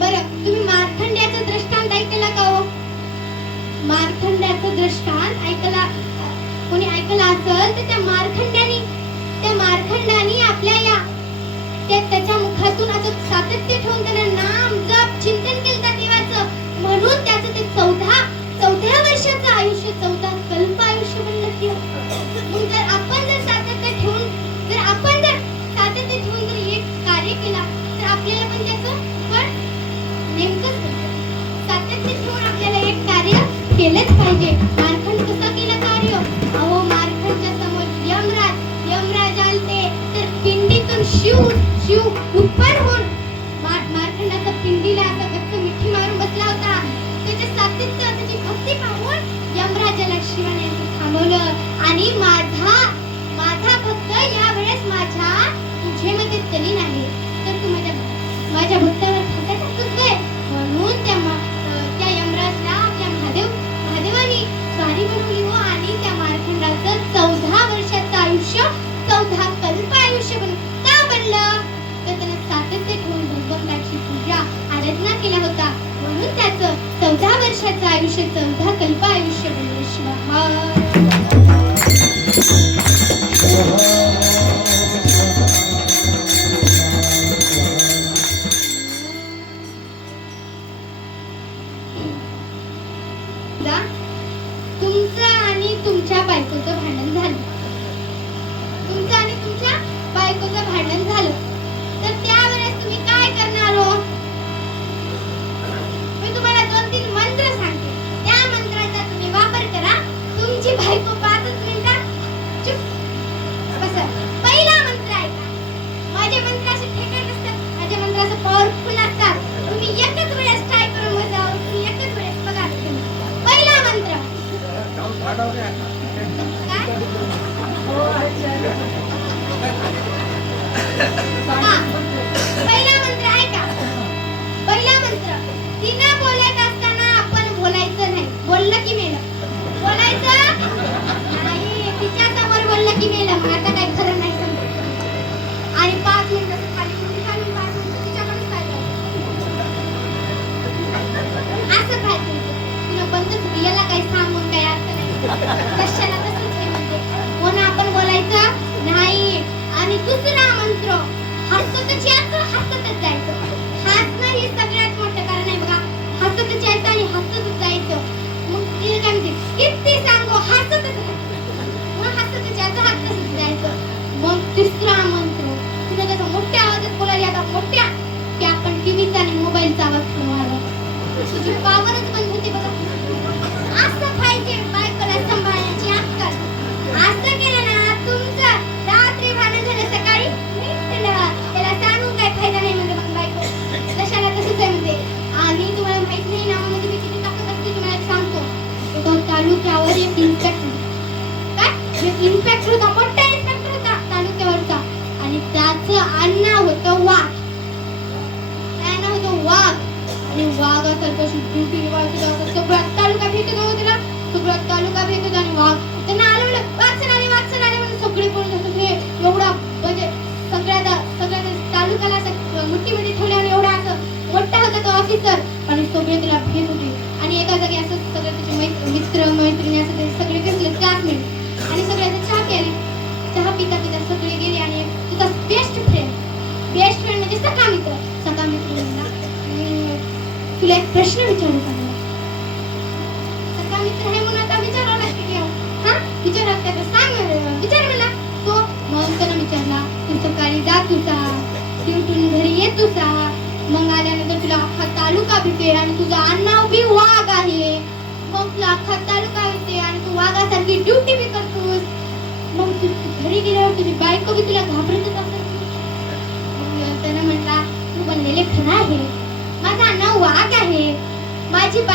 बरं, तुम्ही मार्कंड्याचं दृष्टांत ऐकला का हो? मार्कंड्याचं दृष्टांत ऐकला, कोणी ऐकला असेल तर त्या मार्कंडाने आपल्या या त्याच्या मुखातून असं सातत्य ठेवून त्यानं नाम जप चिंतन केलं त्या देवाचं. म्हणून त्याचं ते 14 वर्षाचं आयुष्य 14 कल्प आयुष्य बनलं की. मग जर आपण जर सातत्य ठेवून जर एक कार्य केला तर आपल्याला पण त्याचं फळ नेमकंच भेटतं. सातत्य ठेवून आपल्याला एक कार्य केलंच पाहिजे. मार्कंड कसा केलं कार्य? अहो, मार्कंडच्या समोर यमराज आलते तर पिंडीतून शिव उत्पन्न होऊन मार्कंडाचा पिंडीला असा गच्च मिठी मारून बसला होता. त्याचे सातत्य, त्याची भक्ती पाहून यमराजाला शिवाने थांबवलं आणि माझा भक्त यावेळेस माझ्या तुझेमध्ये तलीन आहे तर तू माझ्या भक्तावर खात्या टाकतोस काय? म्हणून त्या यमराजला आपल्या महादेवाने स्वारी बनवली हो. आणि त्या मार्कंडाचं 14 वर्षाचं आयुष्य 14 कल्प आयुष्य का बनलं? तर त्यानं सातत्य ठेवून भगवंताची पूजा आराधना केला होता. म्हणून त्याचं 14 वर्षाचं आयुष्य 14 कल्प आयुष्य बनलं. शिवहार. तुमचं आणि तुमच्या बायकोचं भांडण झालं. तर त्यावेळेस तुम्ही काय करणार हो? मी तुम्हाला 2-3 मंत्र सांगते. त्या मंत्राचा तुम्ही वापर करा. तुमची बायको 5 मिनिटात चुप बसा. पहिला मंत्र ऐका. माझे मंत्र असे ठेके नसतात. माझे मंत्र असे पॉवरफुल असतात. तुम्ही एकच वेळेस ट्राय करून बघा. तुम्ही एकच वेळेस बघा. पहिला मंत्र काय? पहिला मंत्र ऐका. पहिला मंत्र तिनं बोलत असताना आपण बोलायचं नाही. बोललं की मेलं. बोलायचं नाही. तिच्या समोर बोललं की मेलं. मग आता काही खरं नाही समजत. आणि 5 मिनिटं खाली 5 मिनिटं तिच्याकडेच पाहिजे असं खायचं. तिनं बंदच याला काही सांगून काही अर्थ नाही. कशाला तसंच हे म्हणते. म्हणून आपण बोलायचं नाही. आणि दुसरा मंत्र हसतच यायचं, हसतच जायचं. हसणं हे सगळ्यात मोठं कारण आहे बघा. हसतच यायचं आणि हसतच जायचं. मग तिने काय म्हणते, किती सांगू हसतच जायचं. मग हसतच यायचं, हसतच जायचं. मग तिसरा मंत्र तिने कसं मोठ्या आवाजात बोलायला आता मोठ्या की आपण टीव्हीचा आणि मोबाईलचा आवाज पण वाढवा. तुझी पावरच बंद होते बघा. असं पाहिजे बायकोला सांभाळण्याची अक्कल. असं केलं ना तुमचं रात्री भांडण झालं सकाळी त्याला सांगून काय फायदा नाही म्हणजे मग बायको तशाला तसंच आहे म्हणजे. आणि तुम्हाला माहित नाही ना म्हणजे मी किती ताकद असते तुम्हाला सांगतो. तो तालुक्यावर एक इन्स्पेक्टर होता. मोठा इन्स्पेक्टर होता तालुक्यावरचा. आणि त्याचं आडनाव होतं वाघ. काय नाव होतं? वाघ. आणि वाघ असेल कशी ड्युटी सगळा तालुका भेटत होता त्याला. सगळा तालुका भेटत आणि वाघ त्यांना आलं वाचन आले म्हणून सगळे बोलत होते. एवढा म्हणजे सगळ्या तालुक्याला असं मुठीमध्ये ठेवले आणि एवढा असं मोठा होता तो ऑफिसर. आणि सगळे त्याला भेट होते. आणि एका जागी असं सगळे त्याचे मित्र मैत्रिणी असं ते सगळे घेतले क्लासमेट. आणि सगळ्यांचा चहा केले. चहा पिता सगळे गेले. आणि तुझा बेस्ट फ्रेंड म्हणजे सखा मित्र म्हणला तुला एक प्रश्न विचारू का? सखा मित्र हे म्हणून आता विचारावं लागते की हा विचारात काय तर सांग विचार मला तो. मग त्यानं विचारला तू सकाळी जात होता, ड्युटीतून घरी येत होता, मग आल्यानंतर तुला अख्खा तालुका भेटेल आणि तुझं आडनाव बी वाघ बायको बी तुला घाबरतच असेल. मग त्यानं म्हटला तू बनलेले खरं आहे, माझं आडनाव वाघ आहे, माझं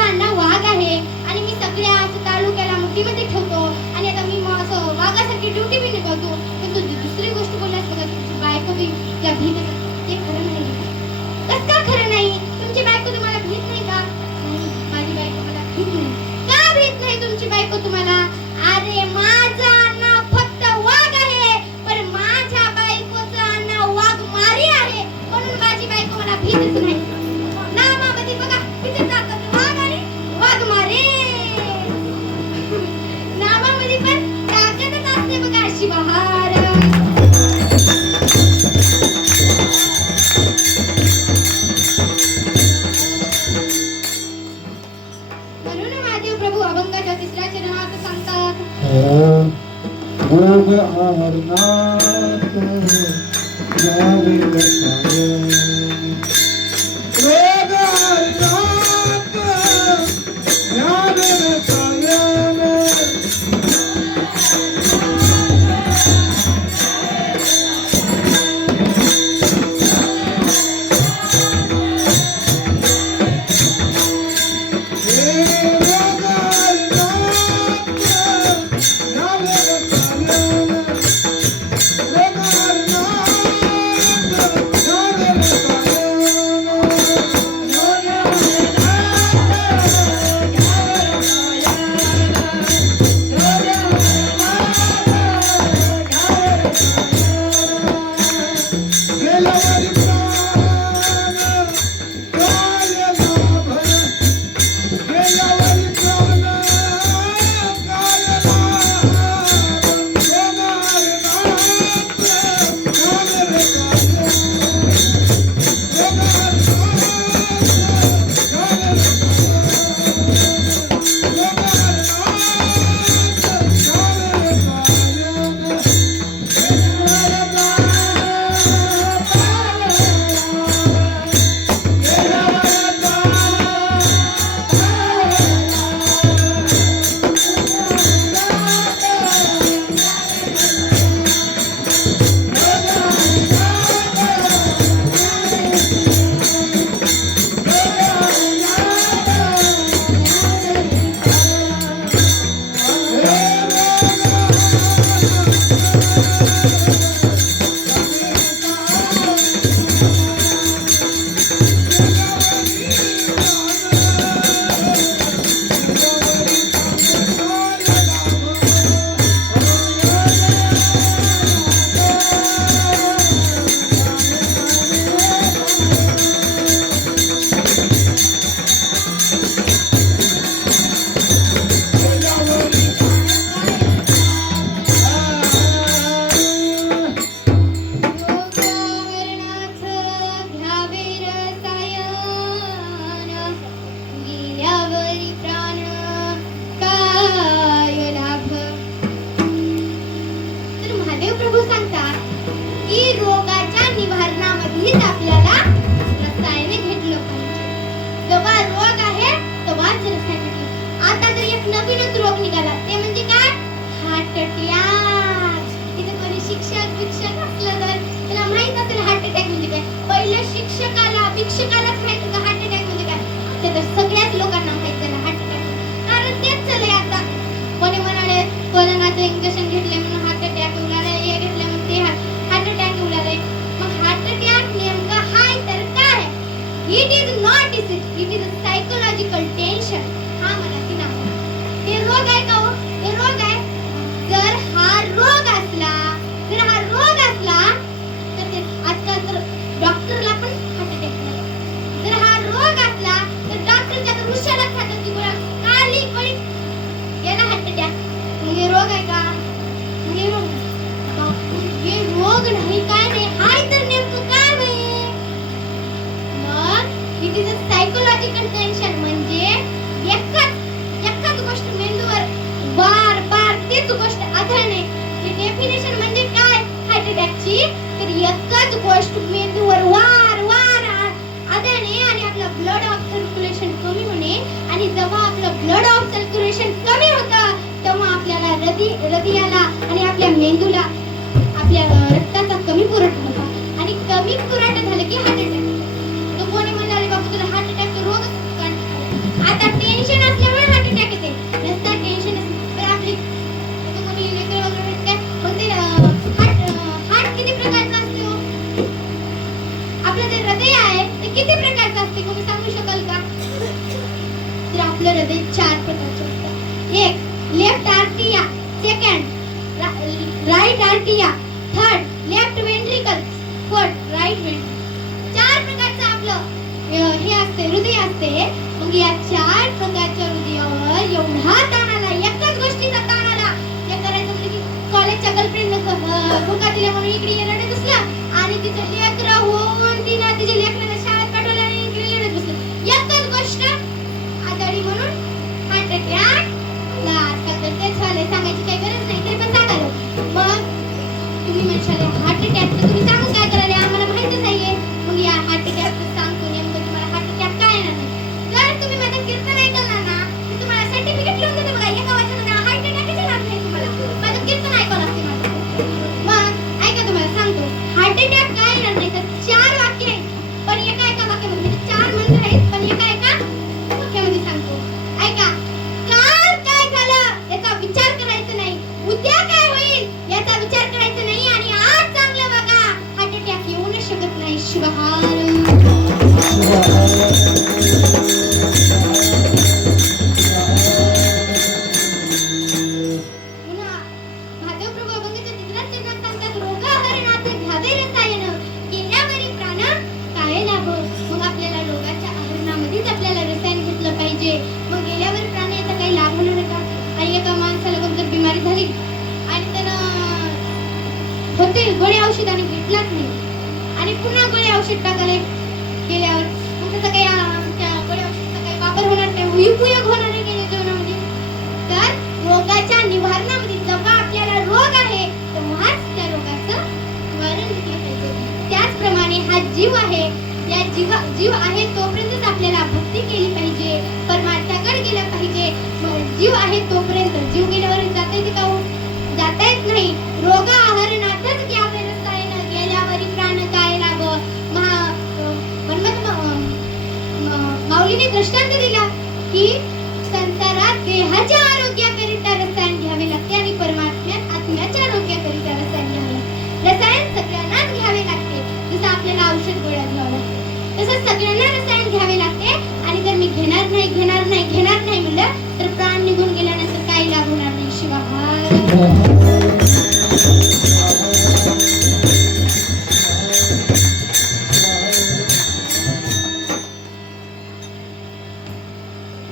आडनाव वाघ आहे आणि मी सगळ्या असं तालुक्याला मुठीमध्ये ठेवतो आणि आता मी मग असं वाघासारखी ड्युटी बी निभावतो. पण तू दुसरी गोष्ट बोललास बघा, तुमची बायको बी तुला भीत असेल. ते खरं नाही. कसं का खरं नाही? तुमची बायको तुम्हाला भीत नाही का? नाही, माझी बायको मला भीत नाही. का भीत नाही तुमची बायको तुम्हाला? अरे माझं आडनाव फक्त वाघ आहे, पण माझ्या बायकोचं आडनाव वाघमारी आहे, म्हणून माझी बायको मला भीतच नाही. नामामध्ये बघा किती ताकद, वाघ आणि वाघमारे. नामामध्ये पण ताकदच असते बघा, अशी बहार. म्हणून महादेव प्रभू अभंगाच्या तिसऱ्या चरणात सांगतात, भोग हरनाथ यावे रसायन. भोग हरनाथ यावे रसायन. एकच गोष्ट मेंदूवर वार वार आदळणे आणि आपलं ब्लड ऑफ सर्क्युलेशन कमी होणे, आणि जेव्हा आपलं ब्लड ऑफ सर्क्युलेशन कमी होतं तेव्हा आपल्याला हृदयाला आणि आपल्या मेंदूला आपलं हृदय 4 प्रकारचे असतं. एक लेफ्ट आर्टिया, सेकंड राईट आर्टिया, third left ventricle, fourth right ventricle. 4 प्रकारचं आपलं हे असते, हृदय असते. मग या 4 प्रकारच्या हृदयावर एवढा ताण आला, एकच गोष्टीचा ताण आला. हे करायचं म्हणजे की कॉलेजच्या गर्लफ्रेंडनं धोका दिला म्हणून इकडे येणं बसलं आणि तिचं लेकरं होऊन तिला तिच्या लेकराला शाळेत पाठवलं आणि इकडे येणं बसलं. एकच गोष्ट आजारी म्हणून हार्ट अटॅक. आजकाल तर तेच झालंय, सांगायची काही गरज नाही, तरी पण सांगायला. मग तुम्ही म्हणशाल हार्ट अटॅक तर तुम्ही सांगून काय करायला, आम्हाला माहितच नाहीये. मग या हार्ट अटॅक सांगतो नेमकं तुम्हाला हार्ट अटॅक काय येणार नाही. जर तुम्ही माझं कीर्तन ऐकलं ना तर तुम्हाला सर्टिफिकेट लिहून देते बघा, एका वाचनाला हार्ट अटॅकच येणार नाही तुम्हाला. माझं कीर्तन ऐकावं लागते माझं. मग ऐका, तुम्हाला सांगतो हार्ट अटॅक काय येणार नाही तर 4 वाक्य आहेत, पण एका वाक्यामध्ये 4 मंत्र आहेत, पण एका वाक्यामध्ये सांगतो. ऐका, काल काय झालं याचा विचार करायचा नाही, उद्या काय होईल याचा विचार करायचा नाही, आणि आज चांगलं बघा, हार्ट अटॅक येऊनच शकत नाही. शिवहार. पुन्हा महादेवप्रभू अभंगाच्या तिसऱ्या चरणात सांगतात, रोगाहरणाचे घ्यावे रसायन, गेल्यावरी प्राण काय लाभ. मग आपल्याला रोगाच्या आहरणामध्येच आपल्याला रसायन घेतलं पाहिजे. मग गेल्यावर प्राण याचा काही लाभ होणार नाही का. आणि एका माणसाला कोणती बिमारी झाली आणि त्यानं होते गोळ्या औषधाने भेटलाच नाही आणि पुन्हा गोळ्या औषध टाकायला गेल्यावर मग त्याचा काही त्या गोळ्या औषधाचा काही वापर होणार नाही, उपयोग होणार नाही गेल्या जीवनामध्ये. तर रोगाच्या निवारणामध्ये जेव्हा आपल्याला रोग आहे तेव्हाच त्या रोगाचं निवारण घेतलं पाहिजे. त्याचप्रमाणे हा जीव आहे, या जीव आहे तोपर्यंतच आपल्याला भक्ती केली पाहिजे, परमार्थाकडे गेलं पाहिजे. जीव आहे तोपर्यंत, जीव गेल्यावर जाता येते का? जाता येत नाही. रोग आहरणातच घ्यावे रसायन, गेल्यावरी प्राण काय लाभ. माऊलीने दृष्टांत दिला की संसारात देहाच्या आरोग्याकरिता रसायन घ्यावे लागते आणि परमात्म्यात आत्म्याच्या आरोग्याकरिता रसायन घ्यावे लागते. रसायन सगळ्यांनाच घ्यावे लागते, जसं आपल्याला औषध गोळ्या घ्यावं लागते तसं सगळ्यांना रसायन घ्यावे लागते. आणि जर मी घेणार नाही म्हणलं तर प्राण निघून गेल्यानंतर काही लाभ होणार नाही. शिवाहार.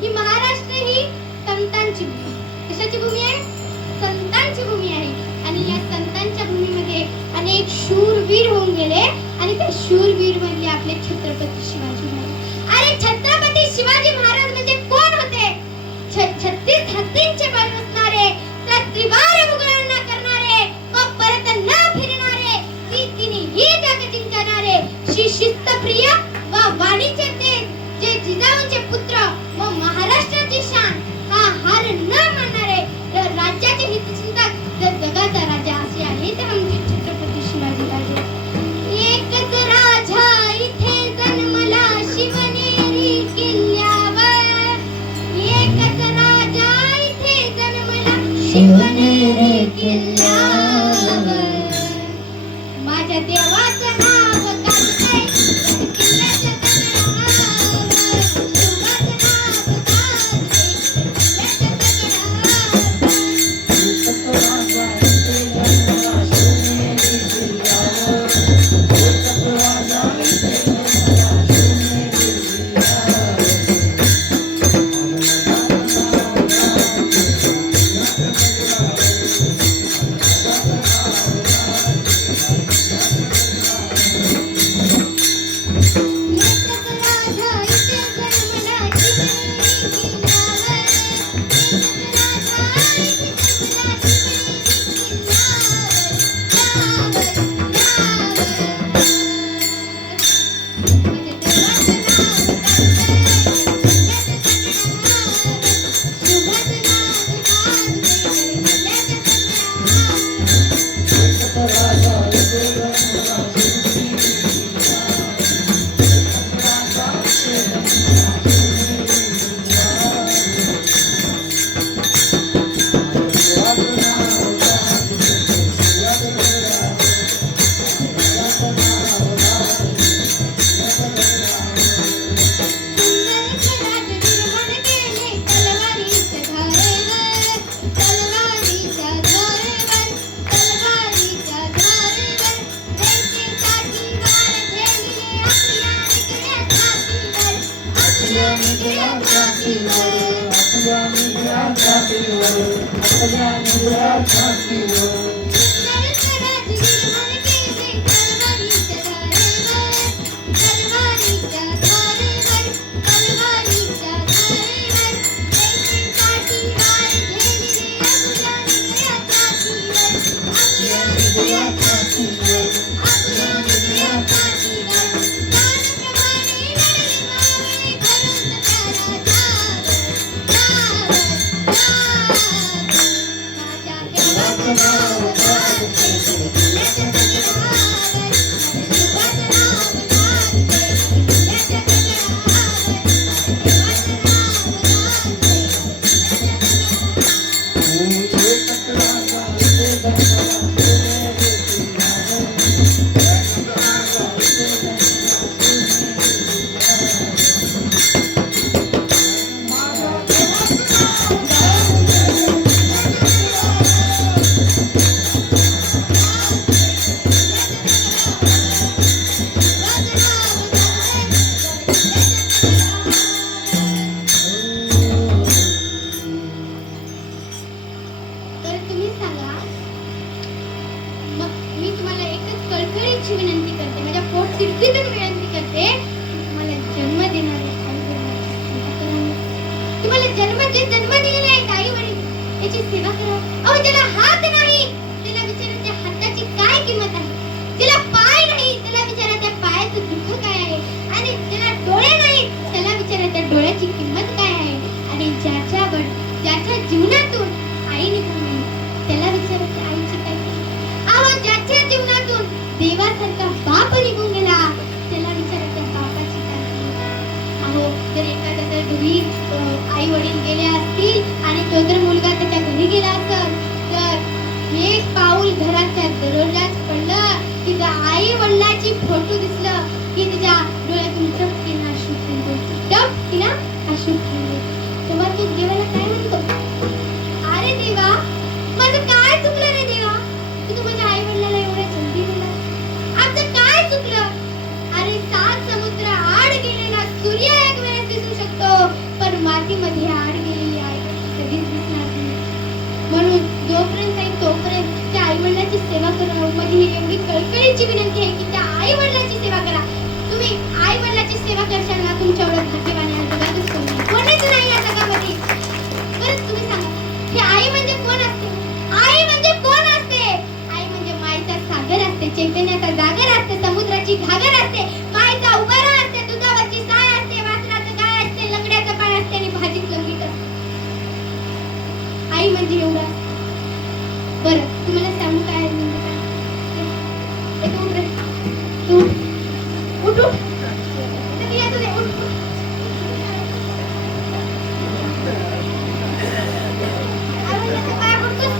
ही महाराष्ट्र ही संतांची कशाची भूमी आहे? संतांची भूमी आहे. आणि या संतांच्या भूमीमध्ये अनेक शूरवीर होऊन गेले आणि त्या शूरवीर म्हणजे आपले छत्रपती शिवाजी महाराज. अरे छत्रपती शिवाजी महाराज म्हणजे कोण होते? 36 हत्तींचे बळ असणारे, त्रिवार मुघलांना करणारे व परत न फिरणारे, तिन्ही जग जिंकणारे, शिस्तप्रिय व वाणीचे तेज, जे जिजाऊंचे पुत्र व महाराष्ट्राची शान, हा हार न मानणारे, राज्याचे हितचिंतक, जगाचा राजा असे आहे ते आमचे छत्रपती शिवाजी राजे. एकच राजा इथे जन्मला शिवनेरी किल्ल्यावर, एकच राजा इथे जन्मला शिवनेरी किल्ल्यावर. माझ्या देवाचं नाव काढतंय किल्ल्याच्या दगडावर, शिवाचं नाव काढतंय किल्ल्याच्या दगडावर. तर तुम्ही सांगा, मग मी तुम्हाला एकच कळकळीची विनंती करते, माझ्या पोट तिडकीतून विनंती करते, तुम्हाला जन्म देणारे आई-वडिलांची सेवा करावी. तुम्हाला जे जन्म दिलेले आहेत आई वडील त्याची सेवा करा. अहो ज्याला हात नाही त्याला विचारा त्या हाताची काय किंमत आहे. ज्याला पाय नाही त्याला विचारा त्या पायाचं दुःख काय आहे. आणि ज्याला डोळे नाही त्याला विचारा त्या डोळ्याची किंमत काय आहे. आणि ज्याच्या जीवनातून आई निघून गेली त्याला विचारा त्या आईची काय किंमत. अहो ज्याच्या जीवनातून देवासारखा बाप निघून गेला त्याला विचारा त्या बापाची काय किंमत. अहो जर एखाद्या घरी आई वडील गेले असतील आणि तो जर मुलगा त्याच्या घरी गेला असेल तर एक पाऊल घराच्या दरवाजात पडलं की त्या आई वडिलाची फोटो दिसलं की तिच्या डोळ्यातून टपकीन अश्रू टपकीन अश्रू तेव्हा तू देवाला काय म्हणतो, अरे देवा माझं काय चुकलं रे देवा, तू माझ्या आई वडिलाला एवढ्या संधी दिला, आमचं काय चुकलं. अरे 7 समुद्र आड गेलेला सूर्य एक वेळेस दिसू शकतो पण मातीमध्ये आड गेलेली आई कधीच दिसणार नाही. म्हणून जोपर्यंत आहे तोपर्यंत त्या आई वडिलांची सेवा करणं माझी एवढी कळकळीची विनंती आहे की त्या आई वडिलांची सेवा करा. तुम्ही आई वडिलांची सेवा करशाल ना तुमच्या एवढं भाग्यवान आहे जगातच कोणीच नाही या जगामध्ये. बरं तुम्ही सांगा ही आई म्हणजे कोण असते. आई म्हणजे कोण असते. आई म्हणजे मायेचा सागर असते, चैतन्याचा जागर असते, समुद्राची घागर असते, मायेचा उबारा असते, दुधावरची साय असते, वासराचं गाय असते, लंगड्याचं पाय असते आणि भाजीत लंगीत असते. आई म्हणजे एवढं असते. बरं तुम्हाला सांगू काय म्हणजे काय. एक उठ रे. उठ उठ. तुम्ही या तुझे उठ. आईवडिलांच्या पाया पडतोस.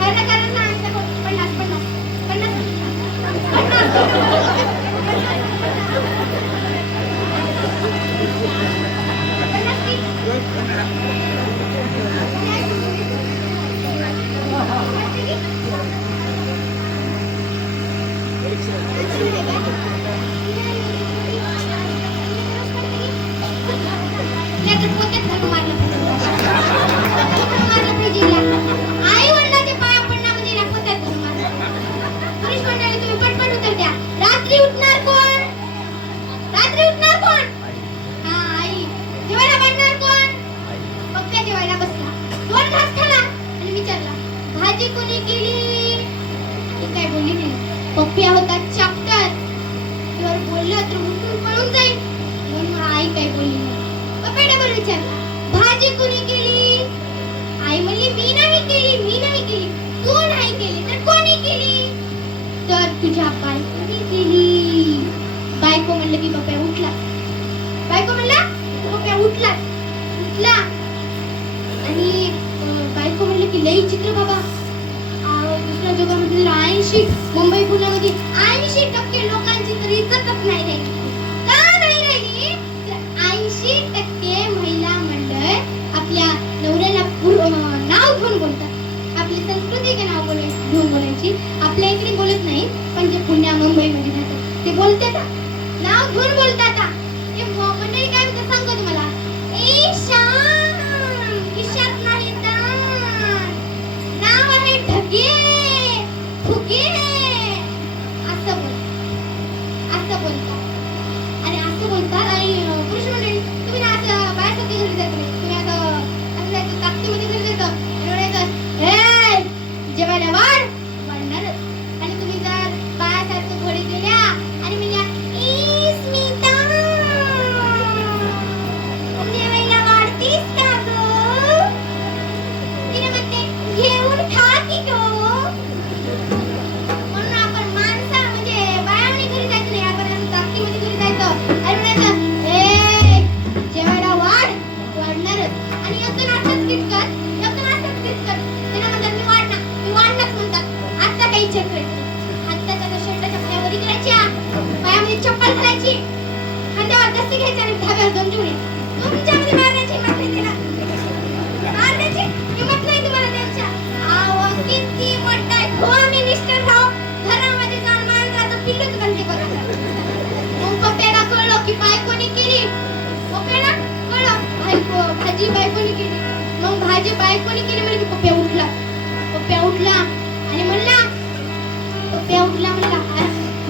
खरं खरं सांग. 50 आई वडिलांच्या पाया पडणं म्हणजे पोत्यात धरून मारलं. पुरुष मंडळी तुम्ही पटपट उत्तर द्या. रात्री उठणार कोण. हा आई. जेवायला बनणार कोण. पप्प्या जेवायला बसला, 2 घास खाला आणि विचारला भाजी कोणी केली. ती काय बोलली नाही. पप्प्या होता चॅप्टर, जर बोललं तर उठून पळून जाईल म्हणून आई काय बोलली नाही. पप्पा डबल विचारला भाजी कोणी केली. आई म्हणली मी नाही केली. तू नाही केली तर कोणी केली. तर तुझ्या बायकोने केली. बायको म्हणलं की पप्पा उठला. उठला आणि बायको म्हणलं की लई चित्र बाबा. दुसऱ्या जगामध्ये 80 मुंबई पुण्यामध्ये 80% लोकांची तर इज्जतच नाही राहिली. का नाही राहिली तर 80% महिला मंडळ आपल्या नवऱ्याला नाव घेऊन बोलतात. आपली संस्कृती का नाव घेऊन बोलायची. आपल्या इकडे बोलत नाही पण जे पुण्या मुंबई मध्ये राहतात ते बोलतात नाव घेऊन बोलतात. हे मंडळी काय म्हणतात सांगतो तुम्हाला. तुमच्यामध्ये मारण्याची हिंमत नाही तिला. मारण्याची हिंमत नाही तुम्हाला त्यांच्या. अहो, किती मोठा आहे. हो, आम्ही निष्ठुर भाऊ. घरामध्ये जाऊन मांजराचं पिल्लूच बनते बघा. मग पप्याला कळलं की बायकोने केली. पप्याला कळलं भाजी बायकोने केली. मग भाजी बायकोने केली म्हणजे की पप्या उठला. पप्या उठला आणि म्हणला, पप्या उठला म्हणला,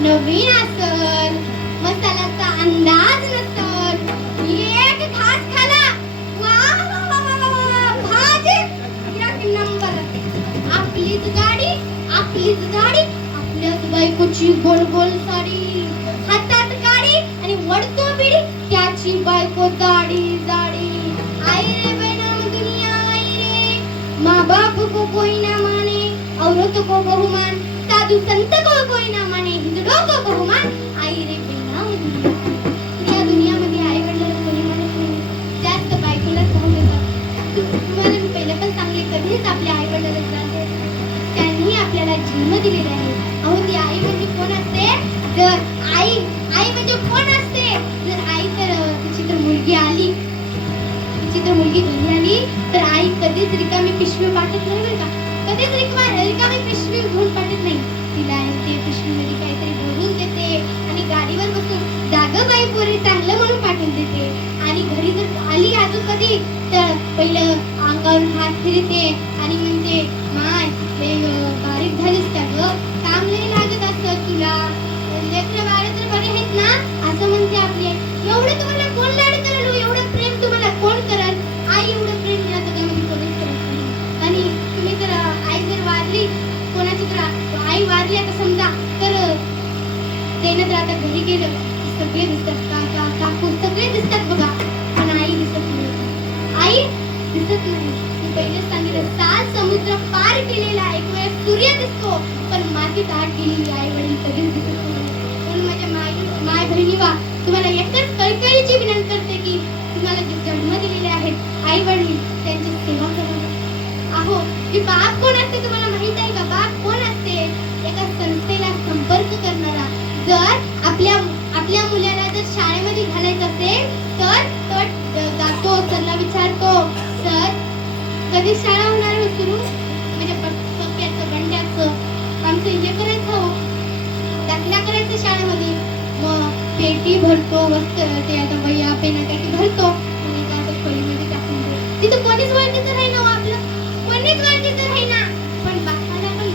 नवीन असल, मसाल्याचा अंदाज नसल, एक घास खाला, वाह वाह वाह वाह वाह, भाजी एक नंबर. आपलीच गाडी, आपल्याच बायकोची गोल गोल साडी, हातात गाडी आणि वडतो बिडी, त्याची बायको जाडी जाडी. आई रे बेनम दुनिया आई रे, माँ बाप को कोई ना माने, औरत को बहुमान, साधु संत को कोई ना माने, हिंदुओं को बहुमान. आई रे बेनम दुनिया, या दुनियामध्ये आई वडिलांना कोणी मानत नाही, जास्त बायकोलाच भाव देतात. तुम्हाला मी पहिले पण सांगले, कधीच आपल्या आई वडिलांना त्रास देत नाही. त्यांनी आपल्याला जन्म दिलेला आहे. अहो, ती आई म्हणजे कोण असते? जर आई म्हणजे कोण असते? जर आई तिची तर मुलगी आली, तिची तर मुलगी घरी आली तर आई कधीच रिकामी पिशवी पाठवत नाही बरं का. कधीच रिकामी पिशवी घेऊन पाठवत नाही. तिला ते पिशवीमध्ये काहीतरी भरून देते आणि गाडीवर बसून जागं बाई पोरी चांगलं म्हणून पाठवून देते. आणि घरी जर आली अजून कधी तर पहिलं अंगावर हात फिरते आणि म्हणते, माय बारीक झालीस का गं, काम नाही लागत असतं तुला, लेकरं बाळ तर बरे आहेत ना, असं म्हणते आपली आई. एवढं तुम्हाला कोण लाड करेल, एवढं प्रेम तुम्हाला कोण करेल? आई एवढं प्रेम या जगामध्ये कोणीच करत नाही. आणि तुम्ही जर आई जर वारली, कोणाची तर आई वारली आता समजा, तर त्यानं जर आता घरी गेलं सगळे दिसतात, काका काकू सगळे दिसतात बघा, पण आई दिसत नाही. आई दिसत नाही. मी पहिलेच सांगितलं, 7 समुद्र पार केलेला एक वेळ सूर्य दिसतो, पण मातीत आत गेलेली आई वडील कधीच दिसत नाही. म्हणून माझ्या माय बहिणी वा, तुम्हाला एकच कळकळीची विनंती करते की तुम्हाला जे जन्म दिलेले आहेत आई वडील, त्यांची सेवा करा. अहो, की बाप कोण असते तुम्हाला माहित आहे का? बाप कोण असते? एका संस्थेला संपर्क करणारा. जर आपल्या मुलाला जर शाळेमध्ये घालायचं असेल तर जातो, सरला विचारतो, सर कधी शाळा होणार हो सुरू? म्हणजे पक्क्याचं गंड्याचं आमचं हे करायचं हो, दाखला करायचं शाळेमध्ये. मग पेटी भरतो, वस्त्र ते आता वह्या पेना काही भरतो आणि त्या खोलीमध्ये टाकून देतो. तिथं कोणीच वळखीचं नाही ना आपलं, कोणीच वळखीचं नाही ना. पण बापाला पण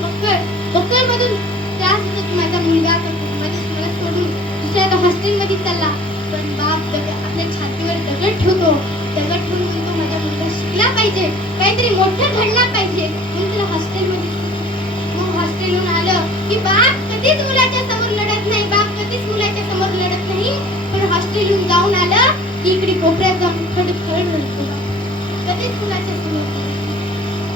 बक्कळ मधून त्रास होतो की माझा मुलगा मला सोडून दुसऱ्या हॉस्टेलमध्ये चालला. पण बाप आपल्या छातीवर दगड ठेवतो, दगड ठेवून म्हणतो माझा मुलगा शिकला पाहिजे, काहीतरी मोठं घडला पाहिजे, म्हणून त्याला हॉस्टेलमध्ये. मग हॉस्टेलहून आलं की बाप कधीच मुलाच्या समोर लढत नाही, बाप कधीच मुलाच्या समोर लढत नाही. पण हॉस्टेलहून जाऊन आलं की इकडे कोपऱ्यात जाऊन खडखड रडतो. कधीच मुलाच्या समोर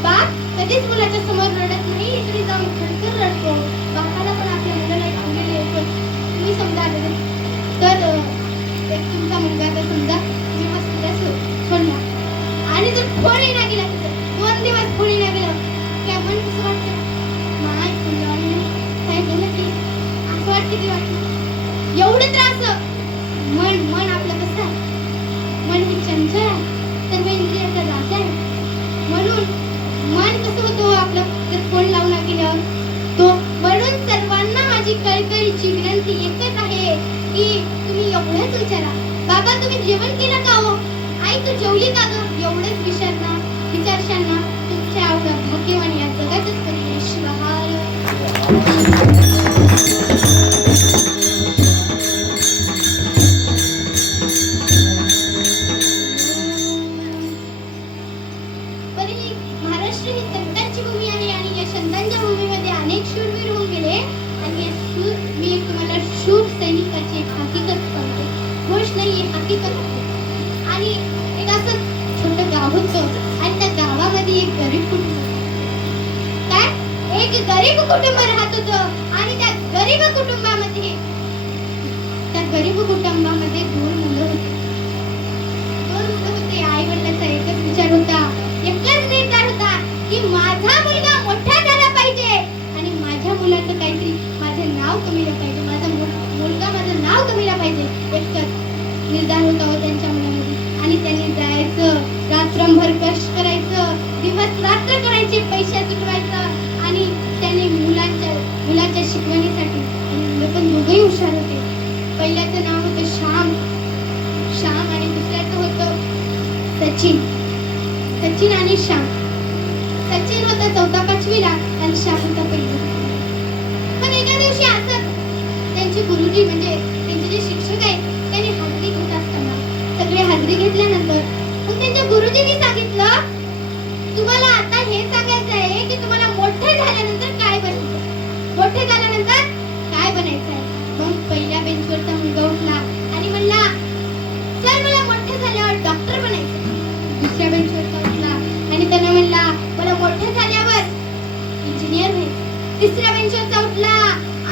बाप कधीच मुलाच्या समोर रडत नाही, इकडे जाऊन खडखड रडतो. बापाला पण आपल्या मुलाला आवडलेले आहे. तुम्ही समजा तर तुमचा मुलगा तर समजा मी हॉस्पिटल सोडला आणि जर फोन येणार गेला, 2 दिवस फोन येणार गेला, काय मन कसं वाटतं? माय काय झालं की असं वाटतं की वाटतं एवढं त्रास. मन आपलं कसं आहे? मन हे चंचल आहे, सर्व इंद्रियाचा राजा आहे. म्हणून मन कसं होतं आपलं जर फोन लावून गेल्यावर तो. म्हणून सर्वांना माझी कळकळीची विनंती एकच आहे की तुम्ही एवढंच विचारा, बाबा तुम्ही जेवण केलं का हो? आई तू जेवली का ग? एवढंच विचारशाल ना तुमच्या आवडा भाग्यवान या जगातच परमेश्वर. महाराष्ट्र ही संतांची भूमी आहे आणि या संतांच्या भूमीमध्ये अनेक शूरवीर होऊन गेले. आणि मी तुम्हाला शूर सैनिकाची एक हकीकत सांगते, घोष नाही आहे, हकीकत आहे. आणि एक असं छोटं गाव होतं आणि त्या गावामध्ये एक गरीब कुटुंब, एक गरीब कुटुंब राहत होतं. आणि त्या गरीब कुटुंबामध्ये 2 मुलं होती. 2 मुलं होते. आई वडिलांचा एकच विचार होता, एकच निर्धार होता की माझा मुलगा मोठा झाला पाहिजे आणि माझ्या मुलाचं काहीतरी माझं नाव कमीला पाहिजे, माझा मुलगा माझं नाव कमीला पाहिजे. एकच निर्धार होता त्यांच्या मनामध्ये. आणि त्यांनी करायचं, रात्रभर कष्ट करायचं, दिवस रात्र करायचे, पैसे जुटवायचं आणि त्याने मुलाच्या शिकवणीसाठी. आणि मुलं पण दोघंही हुशार होते. पहिल्याचं नाव होतं श्याम आणि दुसऱ्याचं होतं सचिन आणि श्याम. सचिन होता 4-5वीला आणि श्याम होता 1ली. पण एका दिवशी असंच त्यांचे गुरुजी म्हणजे त्यांचे जे शिक्षक आहेत त्यांनी हाजरी घेत असताना सगळे हाजरी घेतल्यानंतर मग त्यांच्या गुरुजींनी सांगितलं, तुम्हाला आता हे सांगायचं आहे की तुम्हाला मोठे झाल्यानंतर काय बनायचं, मोठे झाल्यानंतर काय बनायचं आहे. मग पहिल्या बेंचवरचा मुलगा उठला आणि म्हणला, सर मला मोठे झाल्यावर डॉक्टर बनायचं. दुसऱ्या बेंचवरचा उठला आणि त्यानं म्हणला, मला मोठे झाल्यावर इंजिनियर व्हायचं. तिसऱ्या बेंचवरचा उठला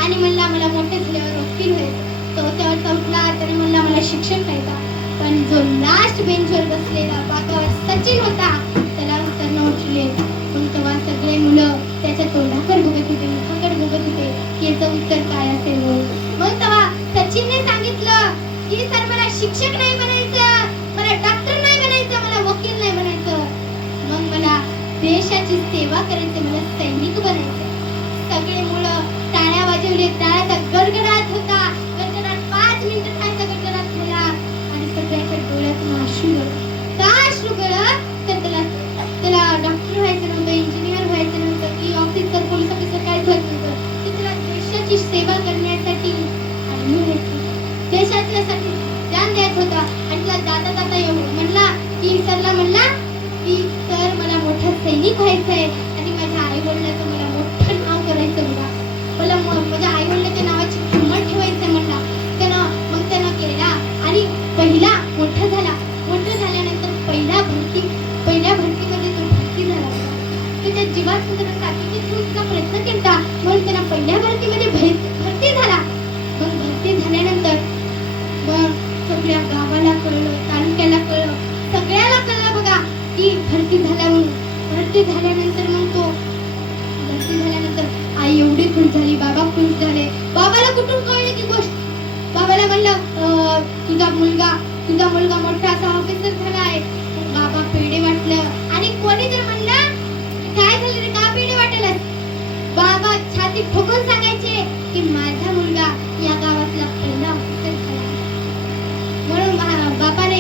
आणि म्हणला, मला मोठे झाल्यावर वकील व्हायचं. चौथ्यावरचा उठला त्याने म्हणला, मला शिक्षक व्हायचा. पण जो लास्ट बेंचवर बसलेला बाकावर सचिन होता त्याला उत्तर न उठले. मग तेव्हा सगळे मुलं त्याच्या तोंडाकडे बघत होते, मुखाकडे बघत होते की याचं उत्तर काय असेल. मग तेव्हा सचिनने सांगितलं की सर मला शिक्षक नाही बनायचं, मला डॉक्टर नाही बनायचं, मला वकील नाही बनायचं, मग मला देशाची सेवा करायची, मला सैनिक बनायचं. सगळे मुलं टाळ्या वाजवले, टाळ्याचा गडगडाट होता. गडगडाट 5 मिनिटं टाळ्याचा गडगडाट झाला आणि सगळ्याच्या डोळ्यातून अश्रू गळले. का अश्रू गळलं तर त्याला डॉक्टर व्हायचं नव्हतं, इंजिनियर व्हायचं नव्हतं, की ऑफिसर, पोलीस ऑफिसर काहीच व्हायचं नव्हतं. तर त्याला देशाची सेवा करण्यासाठी देशाच्यासाठी जान द्यायचं होतं. आणि त्याला जाता जाता म्हणला की सरला म्हणला की सर मला मोठा सैनिक व्हायचंय आणि माझ्या आई वडिलांचं मला मोठं नाव करायचं, मला माझ्या आई वडिलांच्या नावाची किंमत ठेवायचं म्हणला. त्यानं केला आणि पहिला मोठा झाला. मोठं झाल्यानंतर पहिल्या भरतीमध्ये तो भरती झाला. त्याच्या जीवात त्यानं साथीची ठेवण्याचा प्रयत्न केला म्हणून त्यानं पहिल्या भरतीमध्ये भरती झाला. मग भरती झाल्यानंतर मग सगळ्या गावाला कळलं, तालुक्याला कळलं, सगळ्याला कळलं बघा की भरती झाला म्हणून. भरती झाल्यानंतर मग तो भरती झाल्यानंतर आई एवढी खुश झाली, बाबा खुश झाले. बाबाला कुठून कळली ती गोष्ट? बाबाला म्हणलं तुझा मुलगा मोठा असा ऑफिसर झाला आहे. बाबा पेढे वाटलं आणि कोणी जर म्हणलं काय झालं रे, का पेढे वाटेल, बाबा छाती ठोकून सांगायचे की माझा मुलगा या गावातला पहिला ऑफिसर झाला. म्हणून बापाने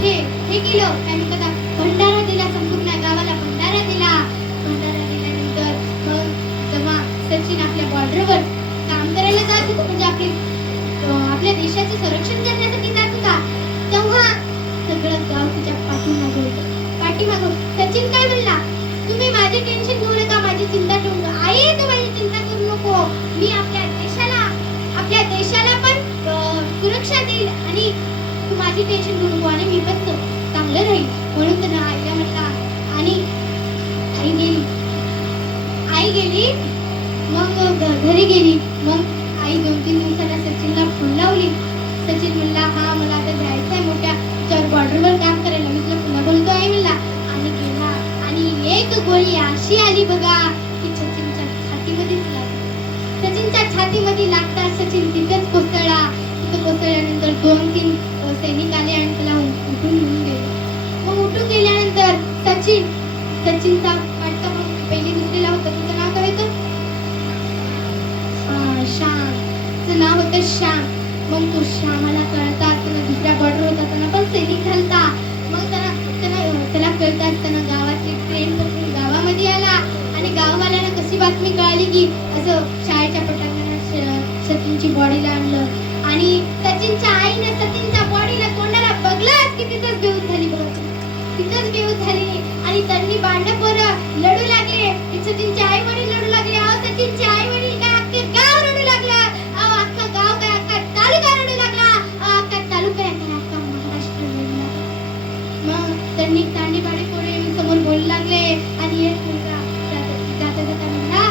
हे केलं काय म्हणतात, भंडारा दिला, संपूर्ण गावाला भंडारा दिला. भंडारा दिल्यानंतर मग जेव्हा सचिन आपल्या बॉर्डरवर काम करायला जात होता, म्हणजे आपल्या देशाचे संरक्षण करण्यासाठी जात होता, तेव्हा सगळं गाव तुझ्या पाठीमागं. सचिन काय म्हणला, तुम्ही माझी टेन्शन घेऊ नका, माझी चिंता करू नका. आई तू माझी चिंता करू नको, मी आपल्या देशाला पण सुरक्षा देईल आणि तू माझी टेन्शन घेऊ नको आणि मी पण चांगलं राहील. म्हणून त्यानं आईला म्हणला आणि आई गेली. मग घरी गेली. मग आई 2-3 दिवसाला सचिनला फोन लावली. सचिन म्हणला, हा मला आता जायचं आहे मोठ्या बॉर्डरवर काम करायला. मी तुला पुन्हा बोलतो आहे म्हणला आणि गेला. आणि एक गोळी अशी आली बघा की सचिनच्या छातीमध्येच लागली. सचिनच्या छातीमध्ये लागता सचिन तिथेच कोसळला. तिथे कोसळल्यानंतर 2-3 सैनिक आले आणि त्याला उठून घेऊन गेले. मग उठून गेल्यानंतर सचिनचा वाटतं मग पहिली दुसरीला होतं, तिचं नाव काय होतं, श्यामचं नाव होतं श्याम. मग तो श्यामाला कळता त्यानं दुसऱ्या बॉर्डर होता, त्यांना पण सैनिक घालता. मग त्याला कळतात, त्यानं गावाची ट्रेन पकडून गावामध्ये आला आणि गाववाल्याला कशी बातमी कळाली की असं शाळेच्या पटांगणात सचिनची बॉडीला आणलं आणि सचिनच्या आईने सचिनच्या बॉडीला तोंडाला बघलाच की तिथंच बेहोश झाली. तिथंच बेहोश झाली आणि त्यांनी भांडण पोरं लढू लागले. सचिनचे आई वडील लढू लागले. सचिनचे आई वडील काय अख्खे गाव रडू लागला. अख्खा गाव काय अख्खा तालुका रडू लागला. अख्खा तालुका काय अख्खा महाराष्ट्र रडू लागला. मग त्यांनी तांडीपाडी पोरं येऊन समोर बोलू लागले आणि एक मुलगा जाता म्हणला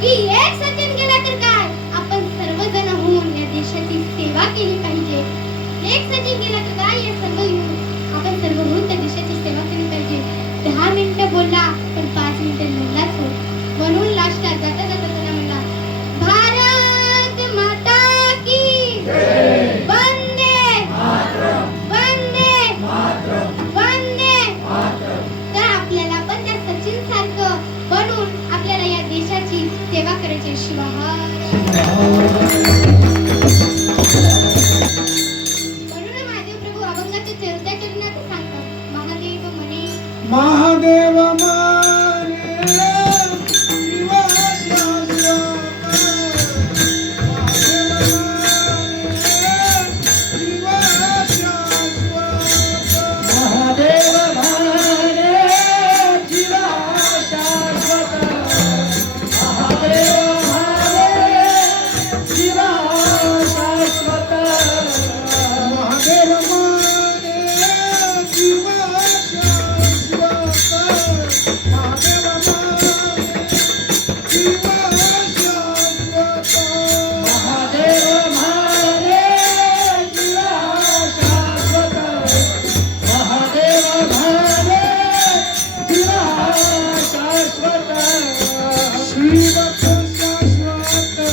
की एक सचिन गेला तर काय, आपण सर्वजण होऊन या देशाची सेवा केली पाहिजे. एक सचिन गेला तर काय, या आपण सर्व होऊन त्या देशाची सेवा केली पाहिजे. 10 मिनिटं बोलला पण 5 मिनिटं लढलाच हो. म्हणून लास्टला जाता जाता त्याला म्हणला, भारत माता की वंदे मातरम, वंदे मातरम, वंदे महादेव माने जीवा शाश्वत महादेव माने जीवा शाश्वत महादेव माने जीवा शाश्वत महादेव माने जीवा शाश्वत महादेव माने जीवा शाश्वत महादेव माने जीवा शाश्वत श्रीवत शाश्वत